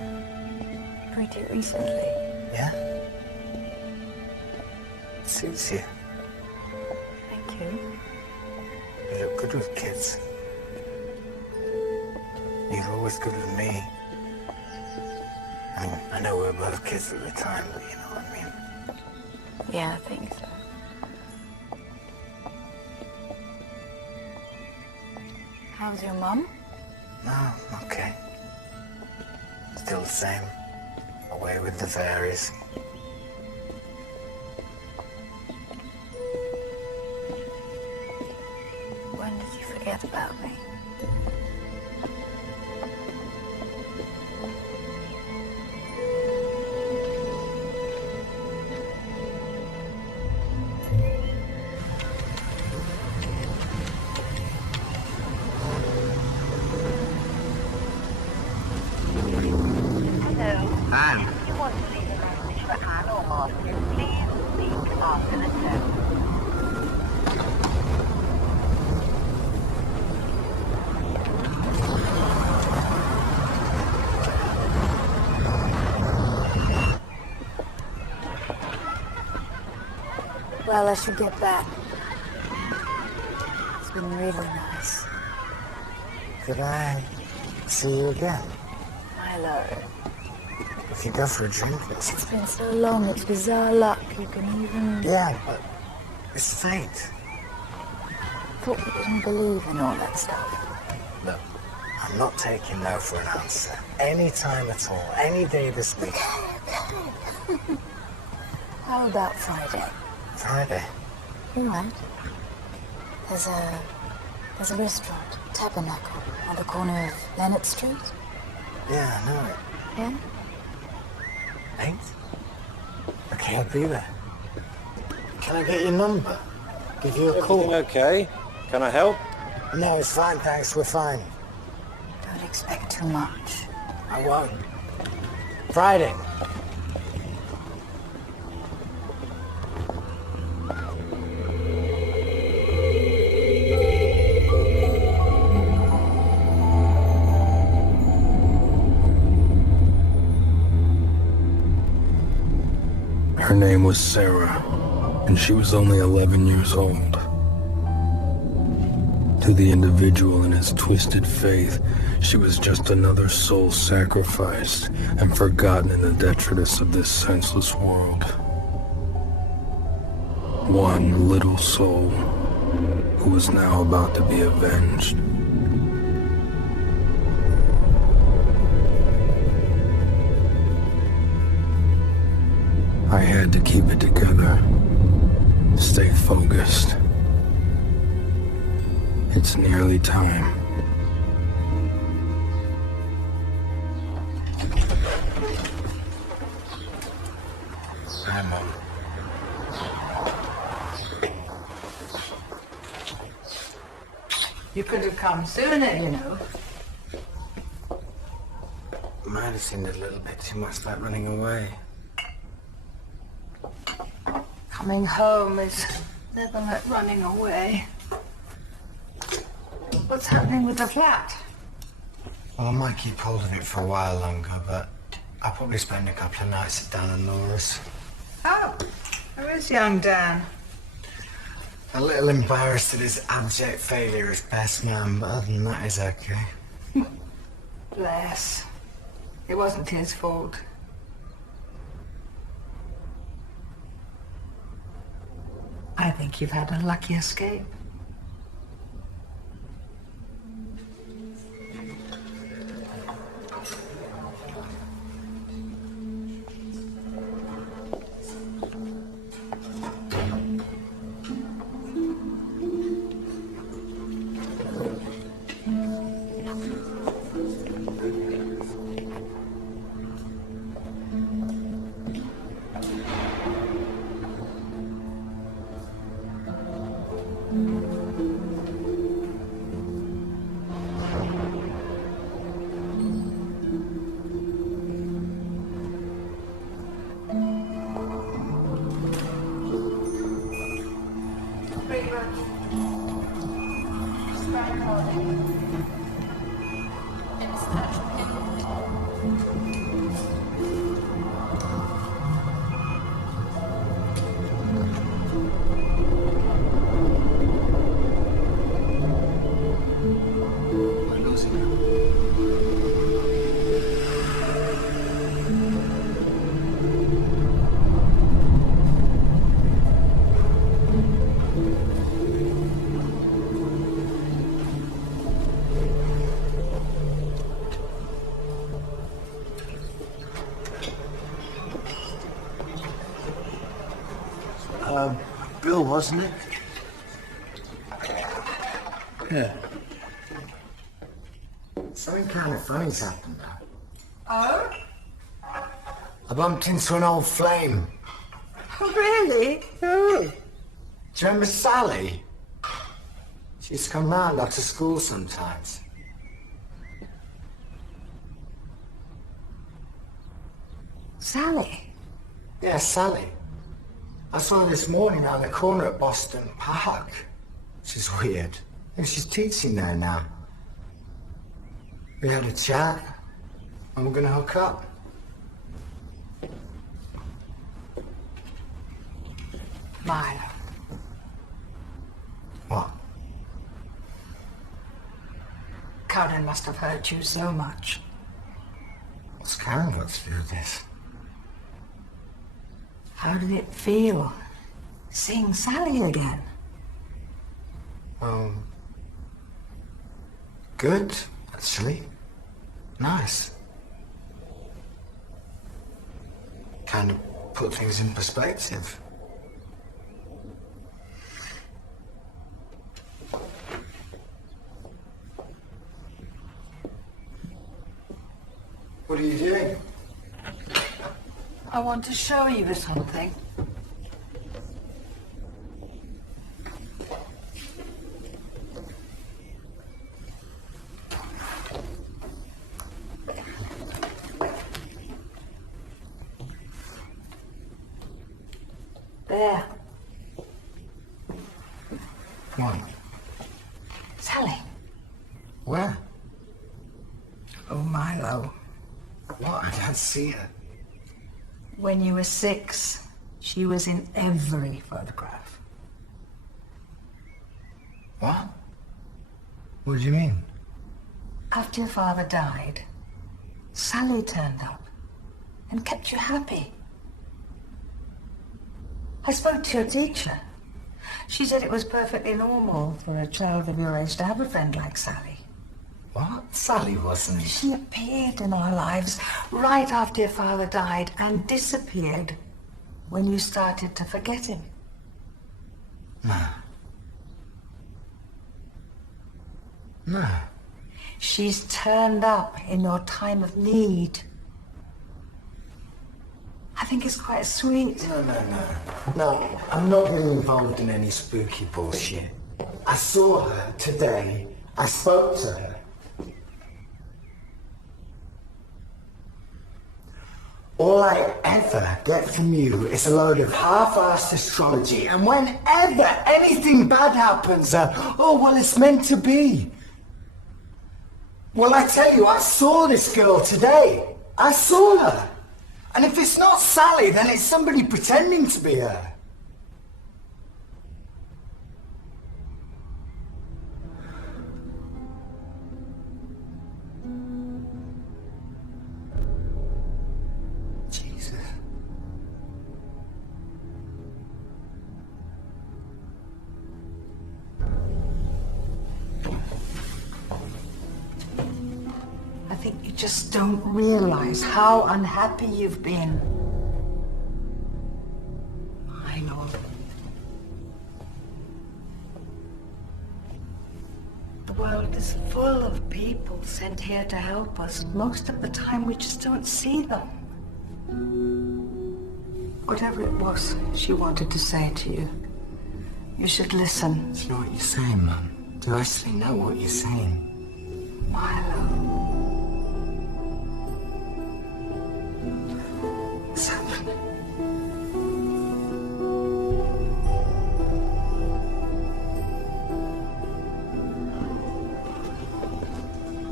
Pretty recently. Yeah? Suits you. Thank you. You look good with kids. You're always good with me. I mean, I know we were both kids at the time, but you know what I mean. Yeah, I think so. How's your mum? No, okay. Still the same. Away with the fairies. When did you forget forget about me. Hello. Anne. If you want to leave a message for Anne or Martin, please speak after the tone. Well, I should get back. It's been really nice. Could I see you again? Milo, If you go for a drink, it's been so long, it's bizarre luck. You can even... Yeah, but it's fate. Thought you didn't believe in all that stuff. Look, I'm not taking no for an answer. Any time at all, any day this week. How about Friday? Friday. You're right. There's a restaurant, Tabernacle, on the corner of Leonard Street. Yeah, I know it. Yeah? Ain't? Okay, I'll be there. Can I get your number? Give you a call. Okay. Can I help? No, it's fine, thanks. We're fine. Don't expect too much. I won't. Friday. Her name was Sarah, and she was only 11 years old. To the individual in his twisted faith, she was just another soul sacrificed and forgotten in the detritus of this senseless world. One little soul who was now about to be avenged. I had to keep it together, stay focused. It's nearly time. Hi, Mom. You could have come sooner, you know. Might have seemed a little bit too much like running away. Coming home is never like running away. What's happening with the flat? Well, I might keep hold of it for a while longer, but I'll probably spend a couple of nights at Dan and Laura's. Oh, where is young Dan? A little embarrassed at his abject failure as best man, but other than that, he's okay. Bless. It wasn't his fault. I think you've had a lucky escape. Bill, wasn't it? Yeah. Something kind of funny's happened though. Oh? I bumped into an old flame. Oh, really? Who? Do you remember Sally? She used to come round after school sometimes. Sally? Yeah, Sally. I saw her this morning on the corner at Boston Park. She's weird. And she's teaching there now. We had a chat, and we're gonna hook up. Milo. What? Karen must have hurt you so much. What's Karen got to do with this? How did it feel, seeing Sally again? Good, actually. Nice. Kind of put things in perspective. What are you doing? I want to show you something. There. What? Sally. Where? Oh, Milo. What? I can't see her. When you were 6, she was in every photograph. What? What do you mean? After your father died, Sally turned up and kept you happy. I spoke to your teacher. She said it was perfectly normal for a child of your age to have a friend like Sally. What? Sally wasn't. She appeared in our lives right after your father died and disappeared when you started to forget him. No. No. She's turned up in your time of need. I think it's quite sweet. No, I'm not getting involved in any spooky bullshit. I saw her today. I spoke to her. All I ever get from you is a load of half-assed astrology, and whenever anything bad happens, oh, well, it's meant to be. Well, I tell you, I saw this girl today. I saw her. And if it's not Sally, then it's somebody pretending to be her. Jesus. I think you just don't realize how unhappy you've been. I know. The world is full of people sent here to help us. Most of the time we just don't see them. Whatever it was she wanted to say to you, you should listen. Do you know what you're saying, Mum? Do I actually know what you're saying? Milo. What's happening?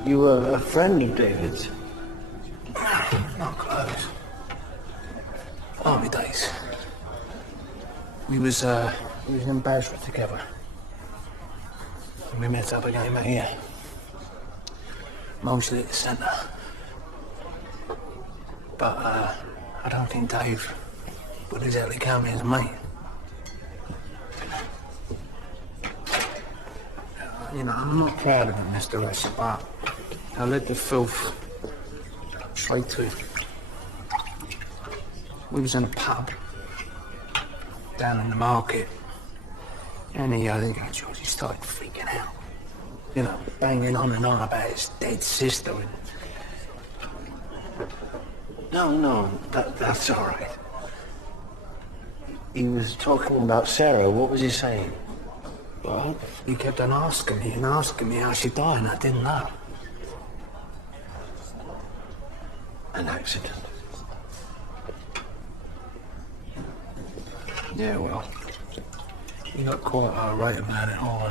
You were a friend of David's? Not close. Army days. We was in Basra together. And we met up again here. Mostly at the centre. But I don't think Dave would exactly count me as a mate. You know, I'm not proud of it, Mr. Russ, but I led the filth straight to. We was in a pub down in the market, and I think Georgie started freaking out. You know, banging on and on about his dead sister and... No, that's all right. He was talking about Sarah. What was he saying? Well, he kept on asking me how she died, and I didn't know. An accident. Yeah, well, he got quite irate about it all,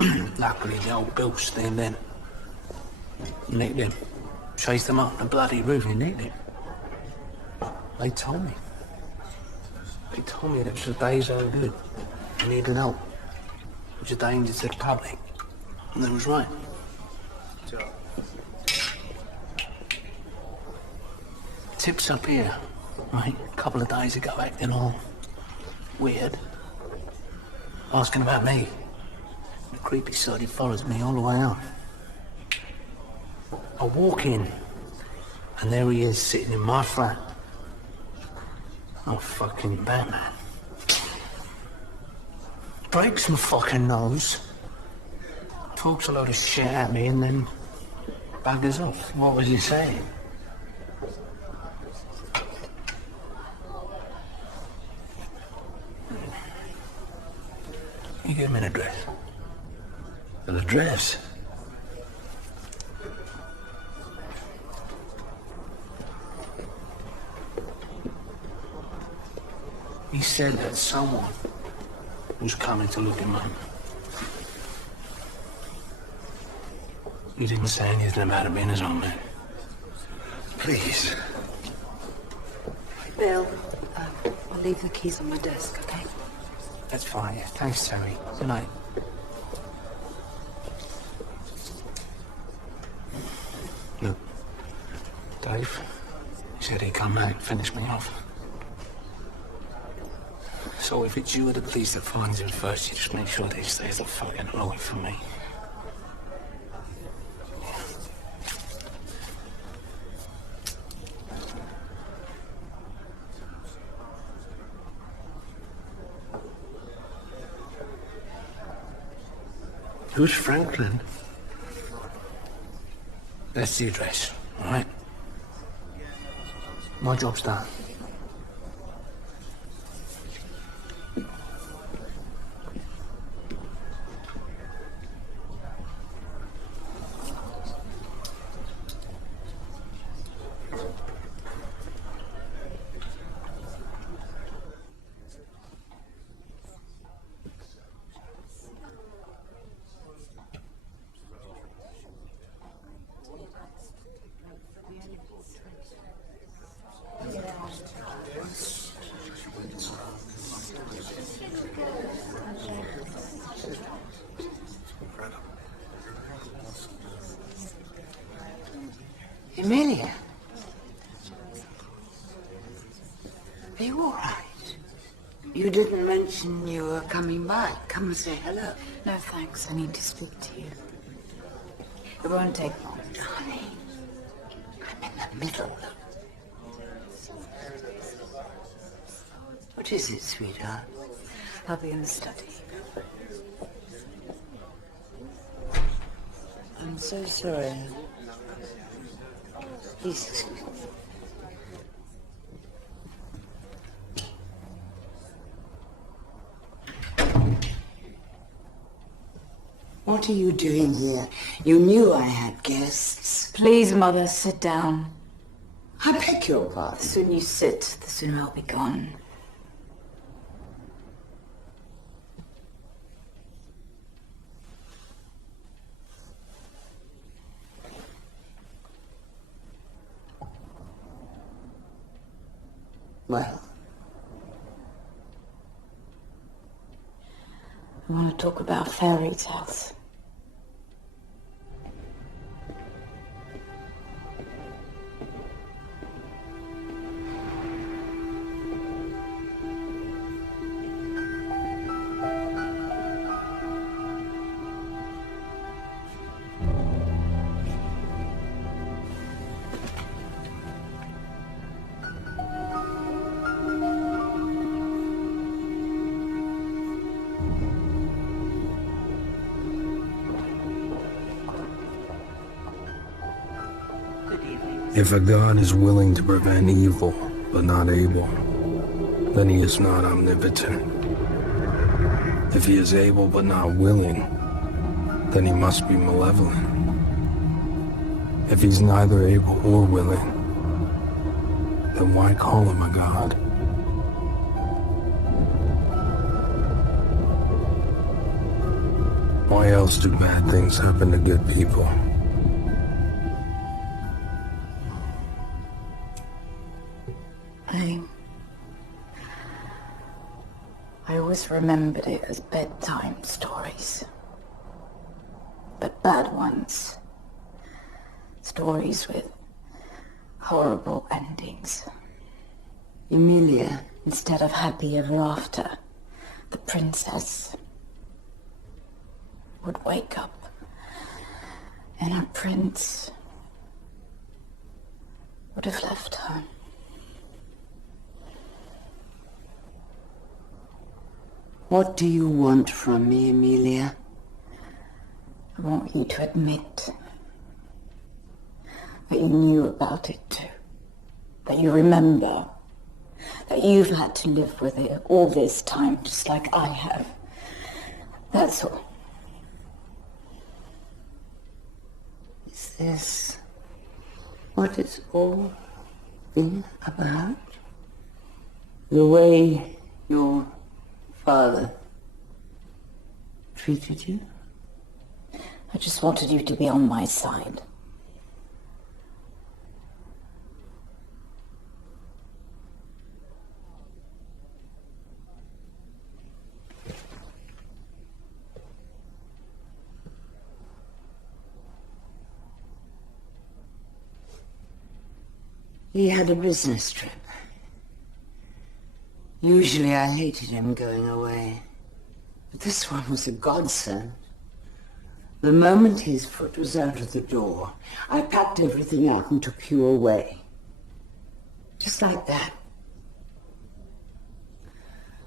and luckily the old Bill steamed in. Nicked him. Chased him up the bloody roof and nicked him. They told me. They told me that it was a day's own good. He needed help. It was a danger to the public. And they was right. Tip's up here, right? A couple of days ago, acting all weird. Asking about me. The creepy side, he follows me all the way out. I walk in, and there he is, sitting in my flat. Oh, fucking Batman. Breaks my fucking nose. Talks a load of shit at me, and then buggers off. What was he saying? You give me an address. An address? He said that someone was coming to look him up. He didn't say anything about it being his own man. Please. Bill, I'll leave the keys on my desk, okay? That's fine, yeah. Thanks, Terry. Good night. Look, Dave, he said he'd come back and finish me off. So if it's you or the police that finds him first, you just make sure that he stays the fucking away from me. Who's Franklin? That's the address, all right? My job's done. Emilia? Are you all right? You didn't mention you were coming back. Come and say hello. No, thanks. I need to speak to you. It won't take long. Darling, I'm in the middle. What is it, sweetheart? I'll be in the study. I'm so sorry. Please excuse me. What are you doing here? You knew I had guests. Please, Mother, sit down. I beg your pardon. The sooner you sit, the sooner I'll be gone. Well, I want to talk about fairy tales. If a god is willing to prevent evil, but not able, then he is not omnipotent. If he is able but not willing, then he must be malevolent. If he's neither able or willing, then why call him a god? Why else do bad things happen to good people? I always remembered it as bedtime stories. But bad ones. Stories with horrible endings. Emilia, instead of happy ever after, the princess would wake up and her prince would have left her. What do you want from me, Emilia? I want you to admit that you knew about it too. That you remember. That you've had to live with it all this time, just like I have. That's all. Is this what it's all been about? The way your father treated you? I just wanted you to be on my side. He had a business trip. Usually I hated him going away, but this one was a godsend. The moment his foot was out of the door, I packed everything up and took you away. Just like that.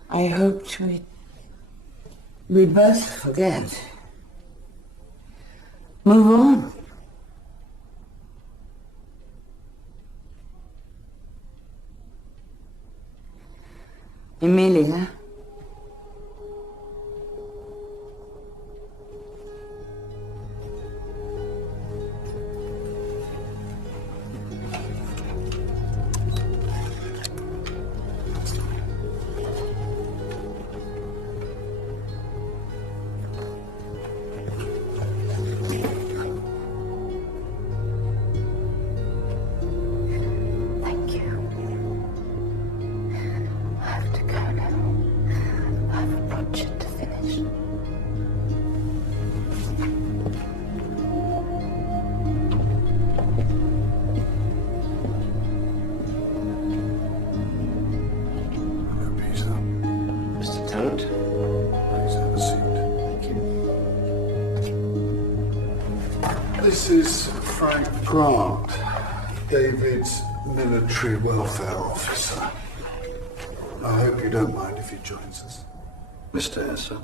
I hoped we both forget. Move on. Emilia? Thank you. I have to go now. I have a project to finish. Mr. Tarrant, please have a seat. Thank you. This is Frank Grant, David's military welfare officer. I hope you don't mind if he joins us. Mr. Esser?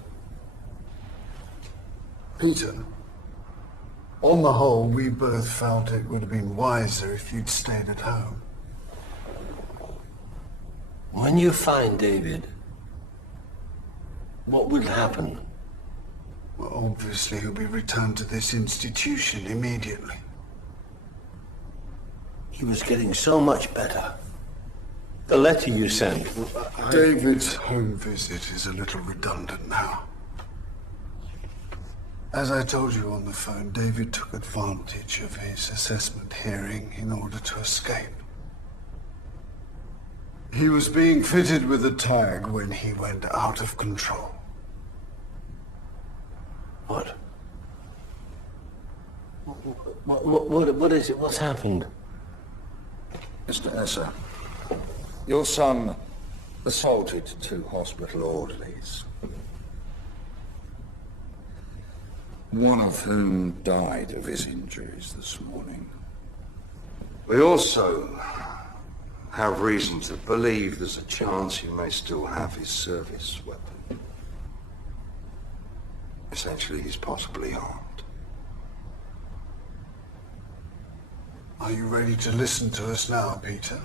Peter, on the whole, we both felt it would have been wiser if you'd stayed at home. When you find David, what will happen? Well, obviously he'll be returned to this institution immediately. He was getting so much better. The letter you sent. David's home visit is a little redundant now. As I told you on the phone, David took advantage of his assessment hearing in order to escape. He was being fitted with a tag when he went out of control. What? What is it? What's happened? Mr. Esser, your son assaulted two hospital orderlies, one of whom died of his injuries this morning. We also have reason to believe there's a chance he may still have his service weapon. Essentially, he's possibly armed. Are you ready to listen to us now, Peter?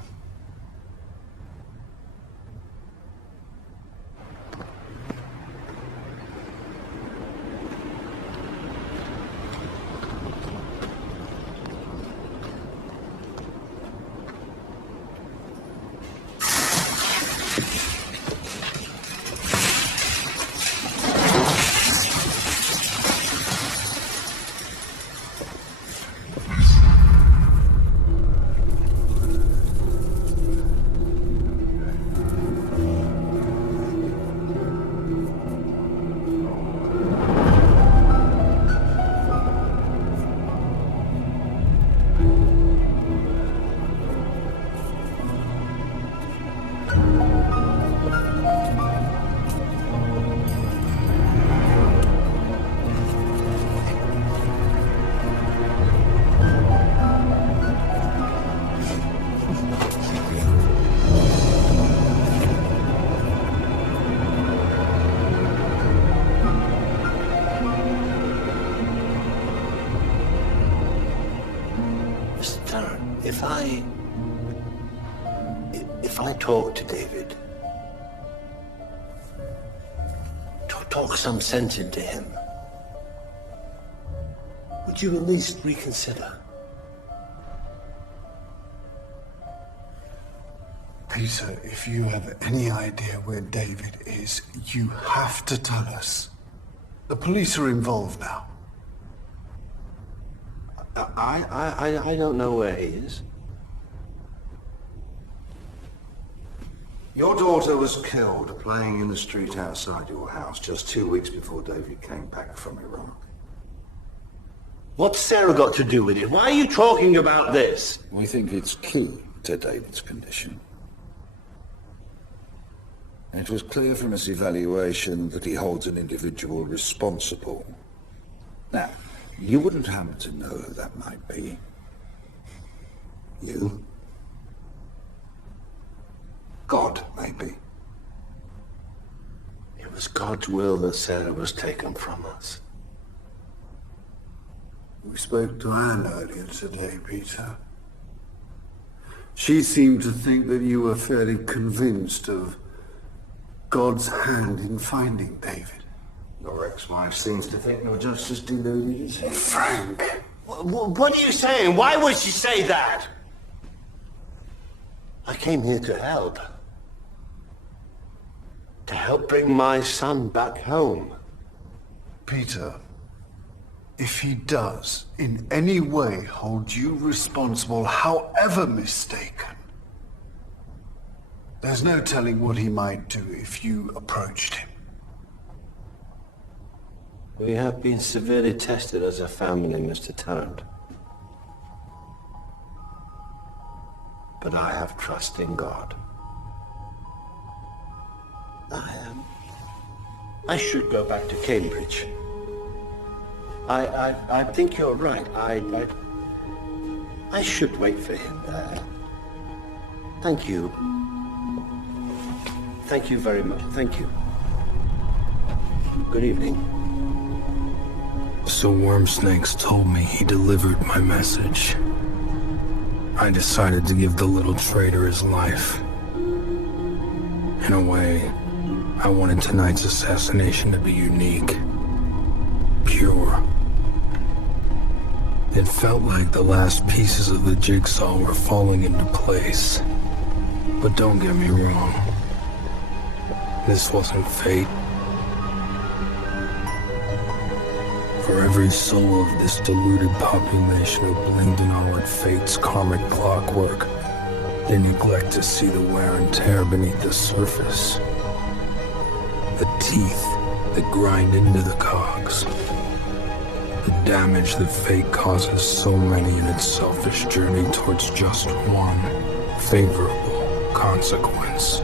If I talk to David, talk some sense into him, would you at least reconsider? Peter, if you have any idea where David is, you have to tell us. The police are involved now. I don't know where he is. Your daughter was killed playing in the street outside your house just 2 weeks before David came back from Iraq. What's Sarah got to do with it? Why are you talking about this? We think it's key to David's condition. It was clear from his evaluation that he holds an individual responsible. Now, you wouldn't happen to know who that might be. You? God, maybe. It was God's will that Sarah was taken from us. We spoke to Anne earlier today, Peter. She seemed to think that you were fairly convinced of God's hand in finding David. Your ex-wife seems to think you're just as deluded as him. Frank! What are you saying? Why would she say that? I came here to help. To help bring my son back home. Peter, if he does in any way hold you responsible, however mistaken, there's no telling what he might do if you approached him. We have been severely tested as a family, Mr. Tarrant. But I have trust in God. I should go back to Cambridge. I think you're right. I should wait for him. Thank you. Thank you very much. Thank you. Good evening. So Wormsnakes told me he delivered my message. I decided to give the little traitor his life. In a way, I wanted tonight's assassination to be unique. Pure. It felt like the last pieces of the jigsaw were falling into place. But don't get me wrong. This wasn't fate. For every soul of this deluded population who blinked in on what fate's karmic clockwork, they neglect to see the wear and tear beneath the surface. The teeth that grind into the cogs. The damage that fate causes so many in its selfish journey towards just one favorable consequence.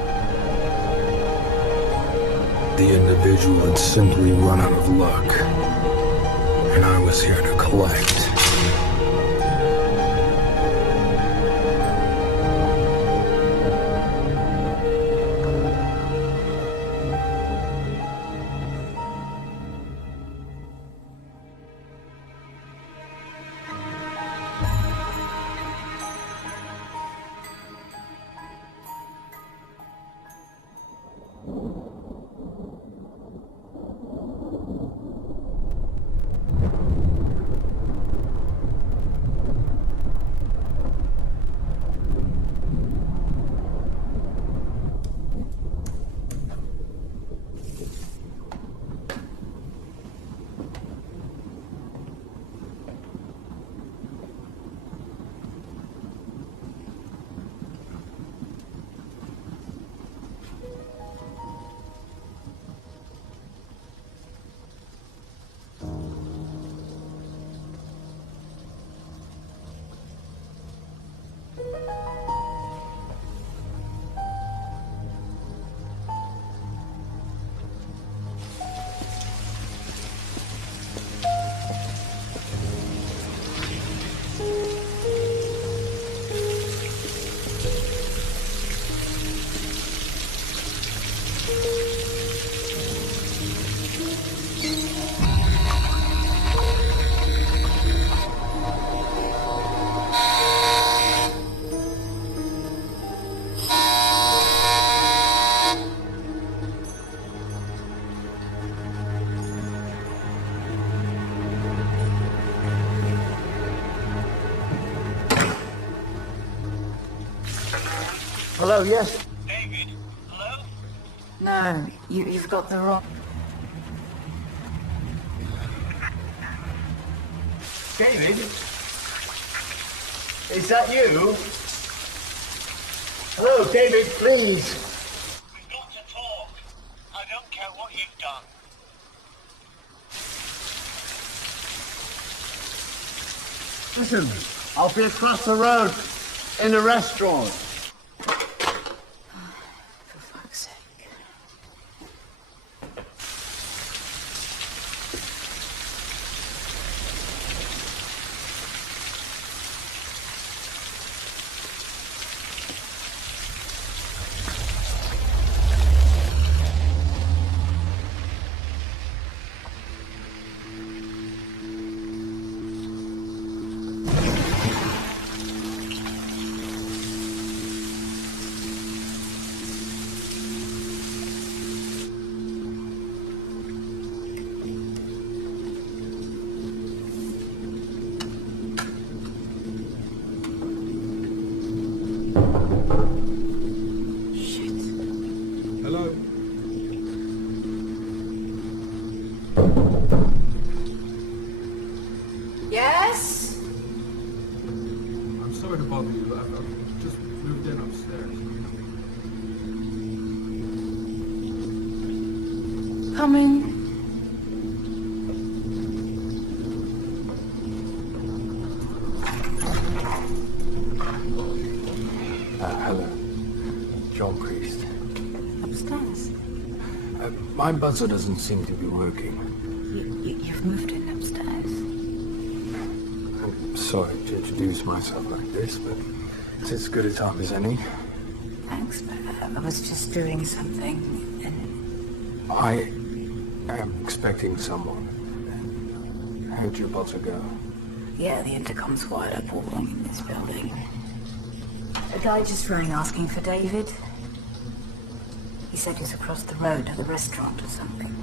The individual had simply run out of luck, and I was here to collect. Hello, yes? David, hello? No, you've got the wrong... David? Is that you? Hello, David, please. We've got to talk. I don't care what you've done. Listen, I'll be across the road in the restaurant. For fuck's sake. Hello? Yes? I'm sorry to bother you. I've just moved in upstairs. Coming. Hello. John Priest. Upstairs. My buzzer doesn't seem to be working. You've moved in upstairs. I'm sorry to introduce myself like this, but it's as good a time as any. Thanks, but I was just doing something. I am expecting someone. How'd your buzzer go? Yeah, the intercom's wired up all along in this building. A guy just rang asking for David. He said he's across the road at the restaurant or something.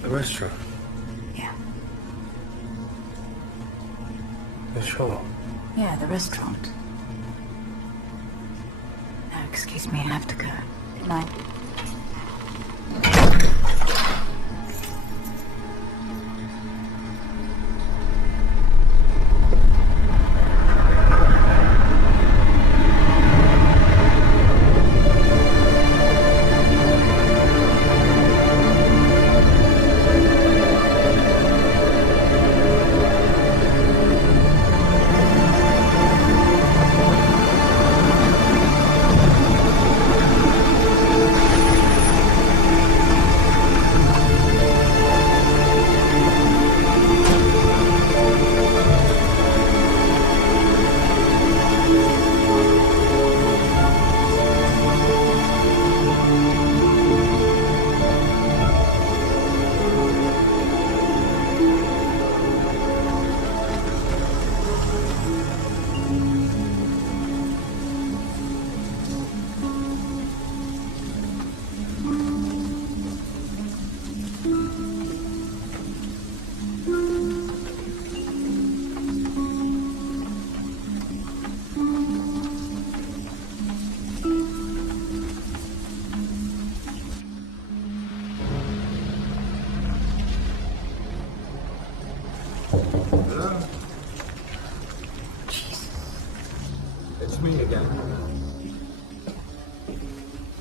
The restaurant? Yeah. You sure? Yeah, the restaurant. No, excuse me, I have to go. Good night.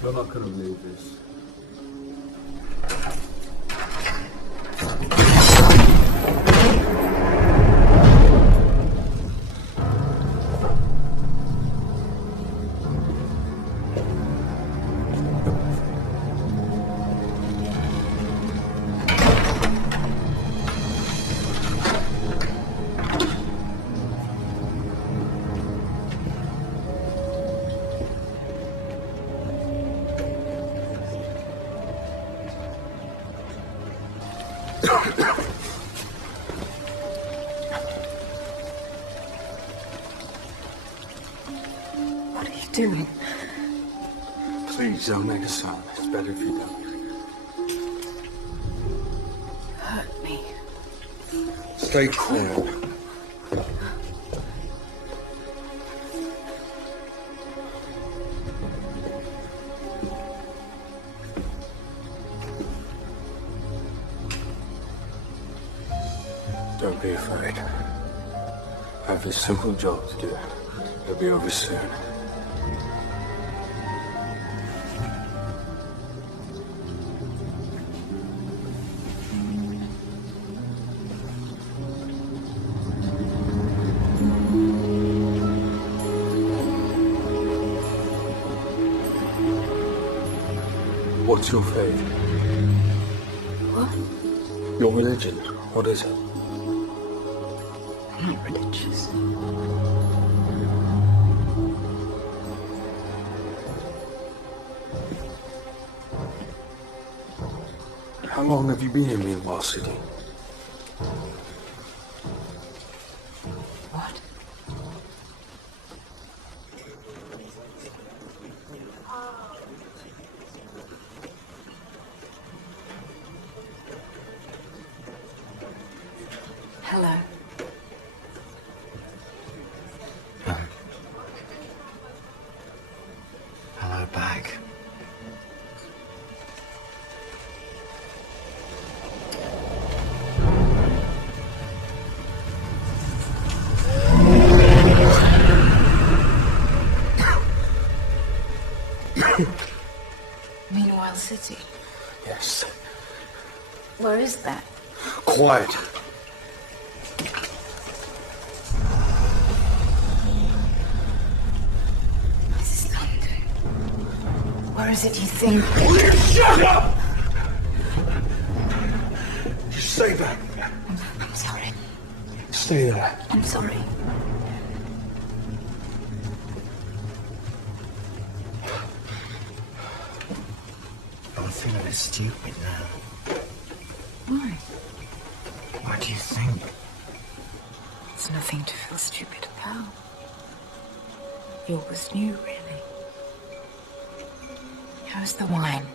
You're not gonna believe this. What are you doing? Please don't make a sound. It's better if you don't. Hurt me. Stay quiet. Don't be afraid. I have a simple job to do. It'll be over soon. What's your faith? What? Your religion? What is it? I'm not religious. How long have you been in Meanwhile City? What? Hello. Hello back. Meanwhile City. Yes. Where is that? Quiet. This is London. Where is it you think? Shut up! Stay back. I'm sorry. Stay there. I'm sorry. I'm feeling a bit stupid now. Why? What do you think? There's nothing to feel stupid about. You're always new, really. How's the wine?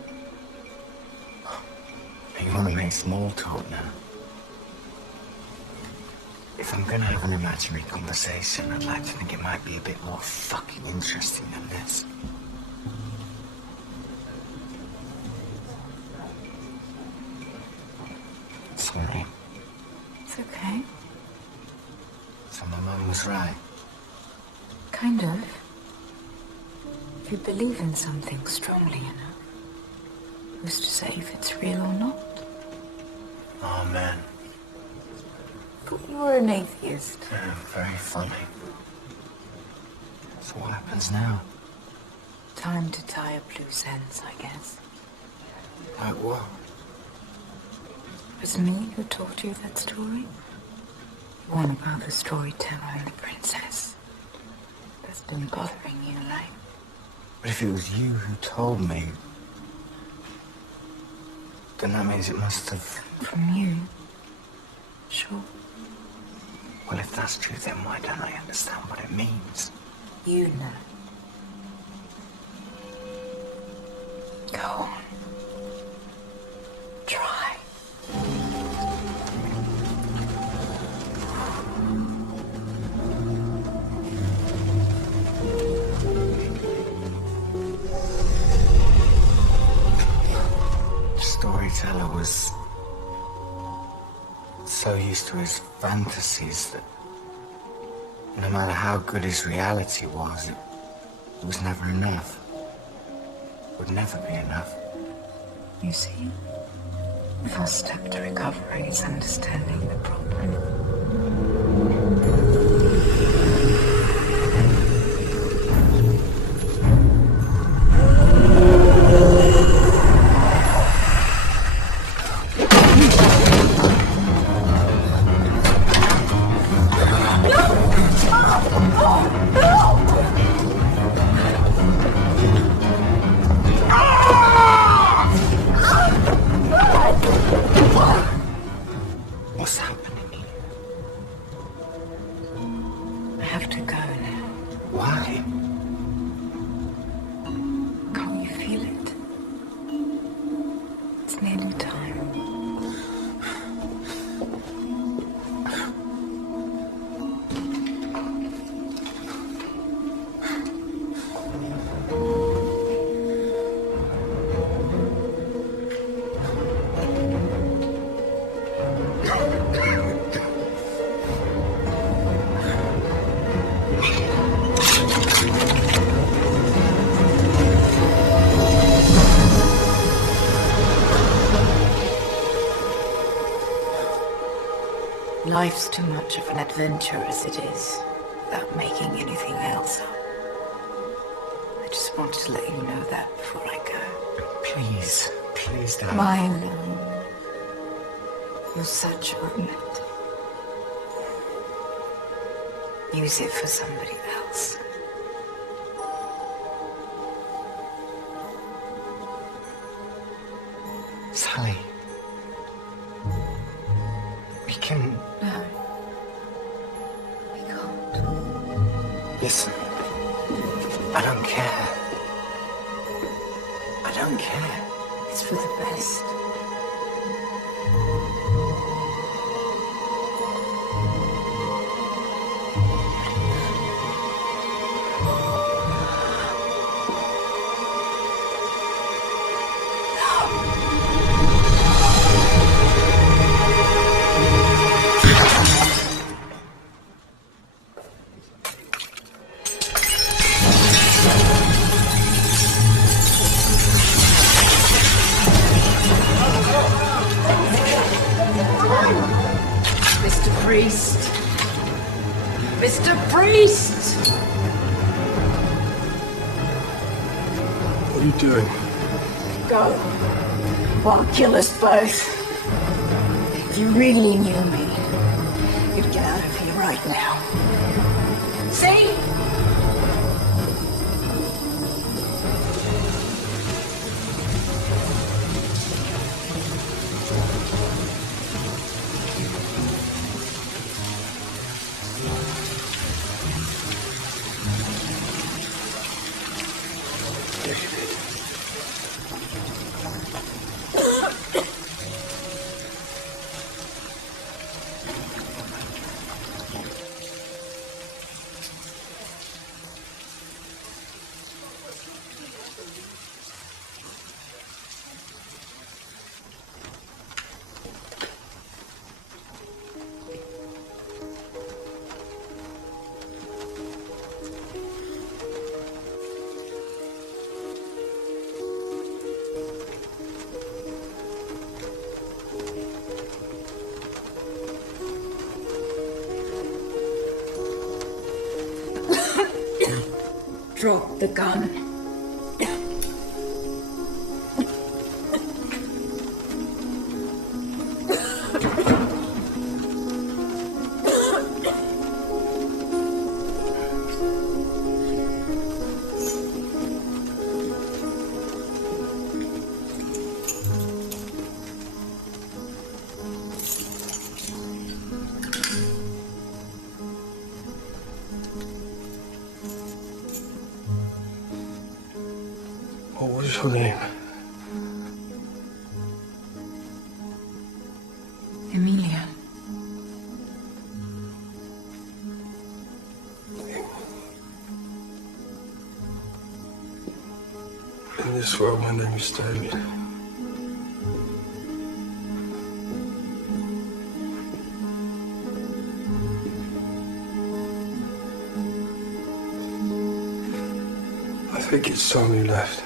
You want to make small talk now? If I'm gonna have an imaginary conversation, I'd like to think it might be a bit more fucking interesting than this. Sorry. It's okay. So my mum was right. Kind of. If you believe in something strongly enough, who's to say if it's real or not? Oh man. Thought you were an atheist. Yeah, very funny. So what happens now? Time to tie up loose ends, I guess. Like what? It was me who told you that story. The one about the storyteller and the princess. That's been bothering you, right? But if it was you who told me, then that means it must have... From you? Sure. Well, if that's true, then why don't I understand what it means? You know. Go on. Try. The storyteller was so used to his fantasies that no matter how good his reality was, it was never enough. would never be enough. You see, the first step to recovery is understanding the problem. What's happening? I have to go now. Why? Can't you feel it? It's nearly time. Life's too much of an adventure as it is, without making anything else up. I just wanted to let you know that before I go. Please, please, darling. Mine. You're such a roommate. Use it for somebody else. Sally. We can... No. We can't. Listen. I don't care. I don't care. It's for the best. Mr. Priest! Mr. Priest! What are you doing? Go. Or I'll kill us both. If you really knew me, you'd get out of here right now. See? Drop the gun. What was your name? Emilia. In this world, my name is David. I think it's time you left.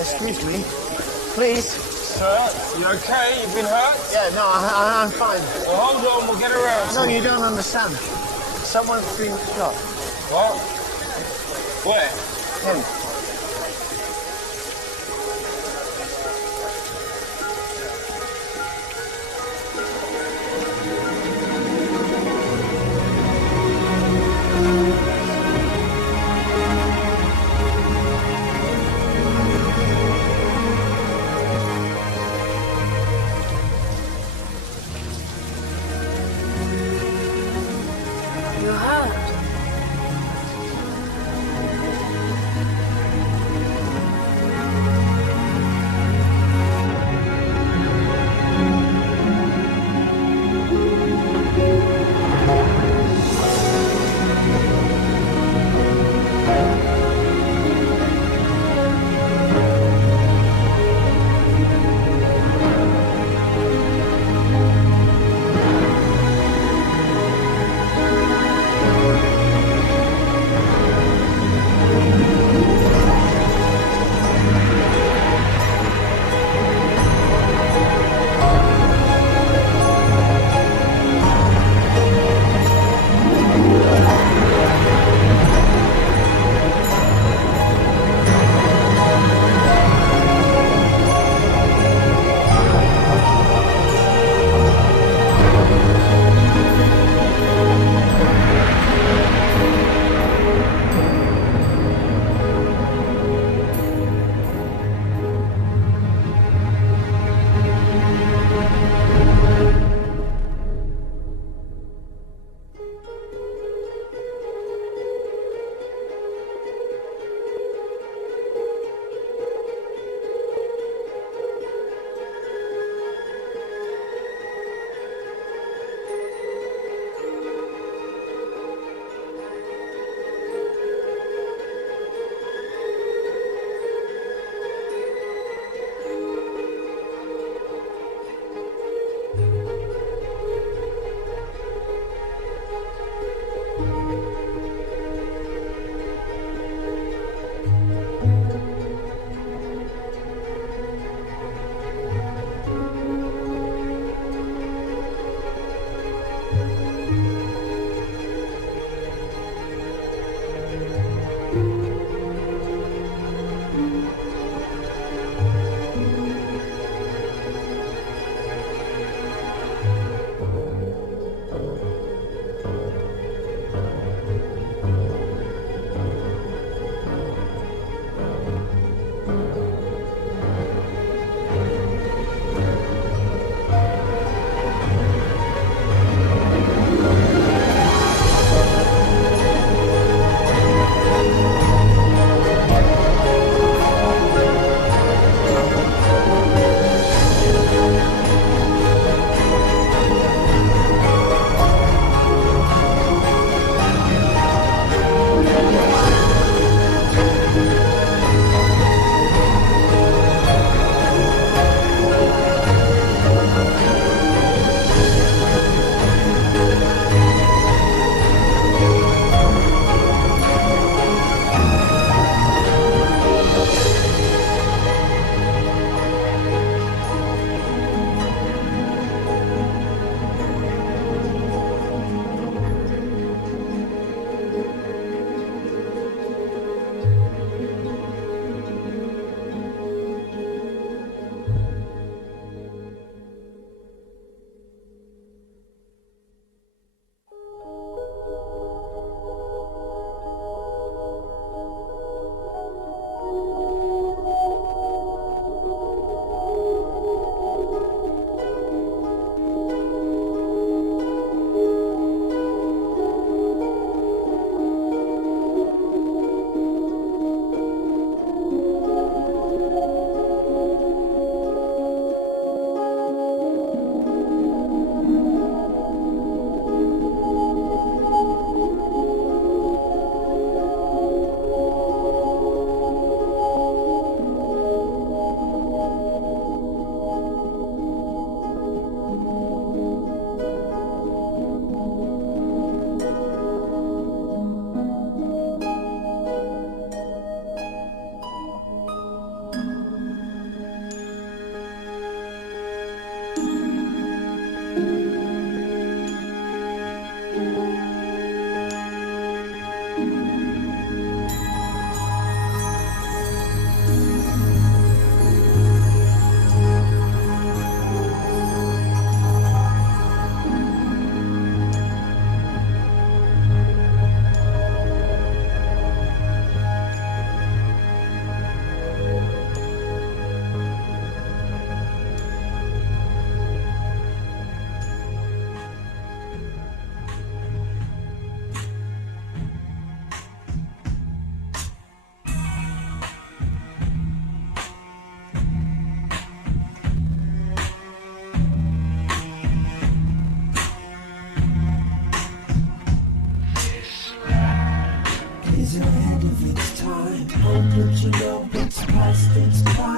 Excuse me. Please. Sir, you okay? You've been hurt? Yeah, no, I'm fine. Well, hold on, we'll get around. No, you don't understand. Someone's being shot. What? Where? Him. You're hurt.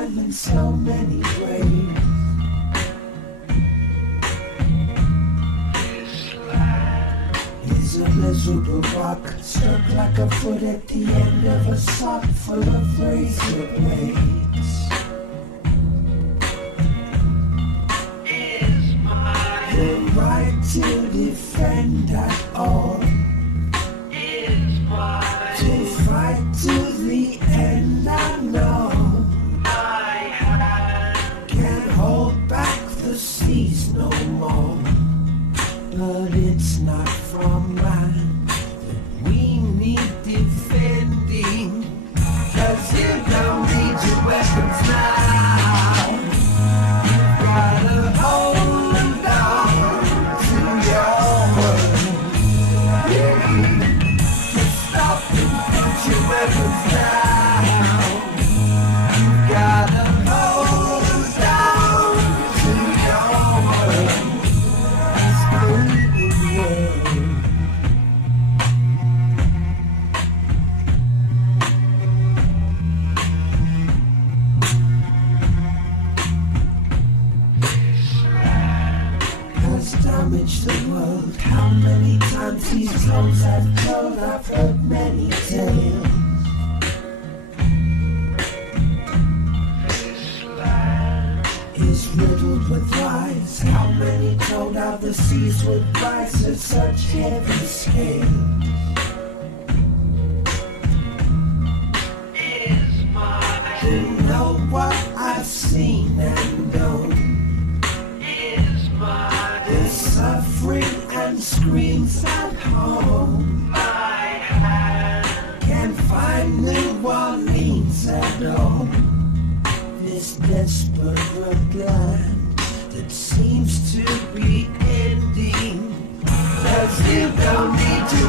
time in so many ways. Is a miserable rock stuck like a foot at the end of a sock full of razor blades. The right to defend at all. To fight to the end, I know. Can't hold back the seas no more. But it's not from mine that we need defending. 'Cause you don't need your weapons now. You've gotta hold on to your word. Stop and put your weapons down. You've gotta hold on to your word. Damage the world. How many times these tones have told? I've heard many tales. Is riddled with lies. How many told how the seas would rise at such heavy scale? You know what I've seen and known. The suffering and screams at home. Can't find New Orleans at all. This desperate land that seems to be ending. 'Cause you don't need to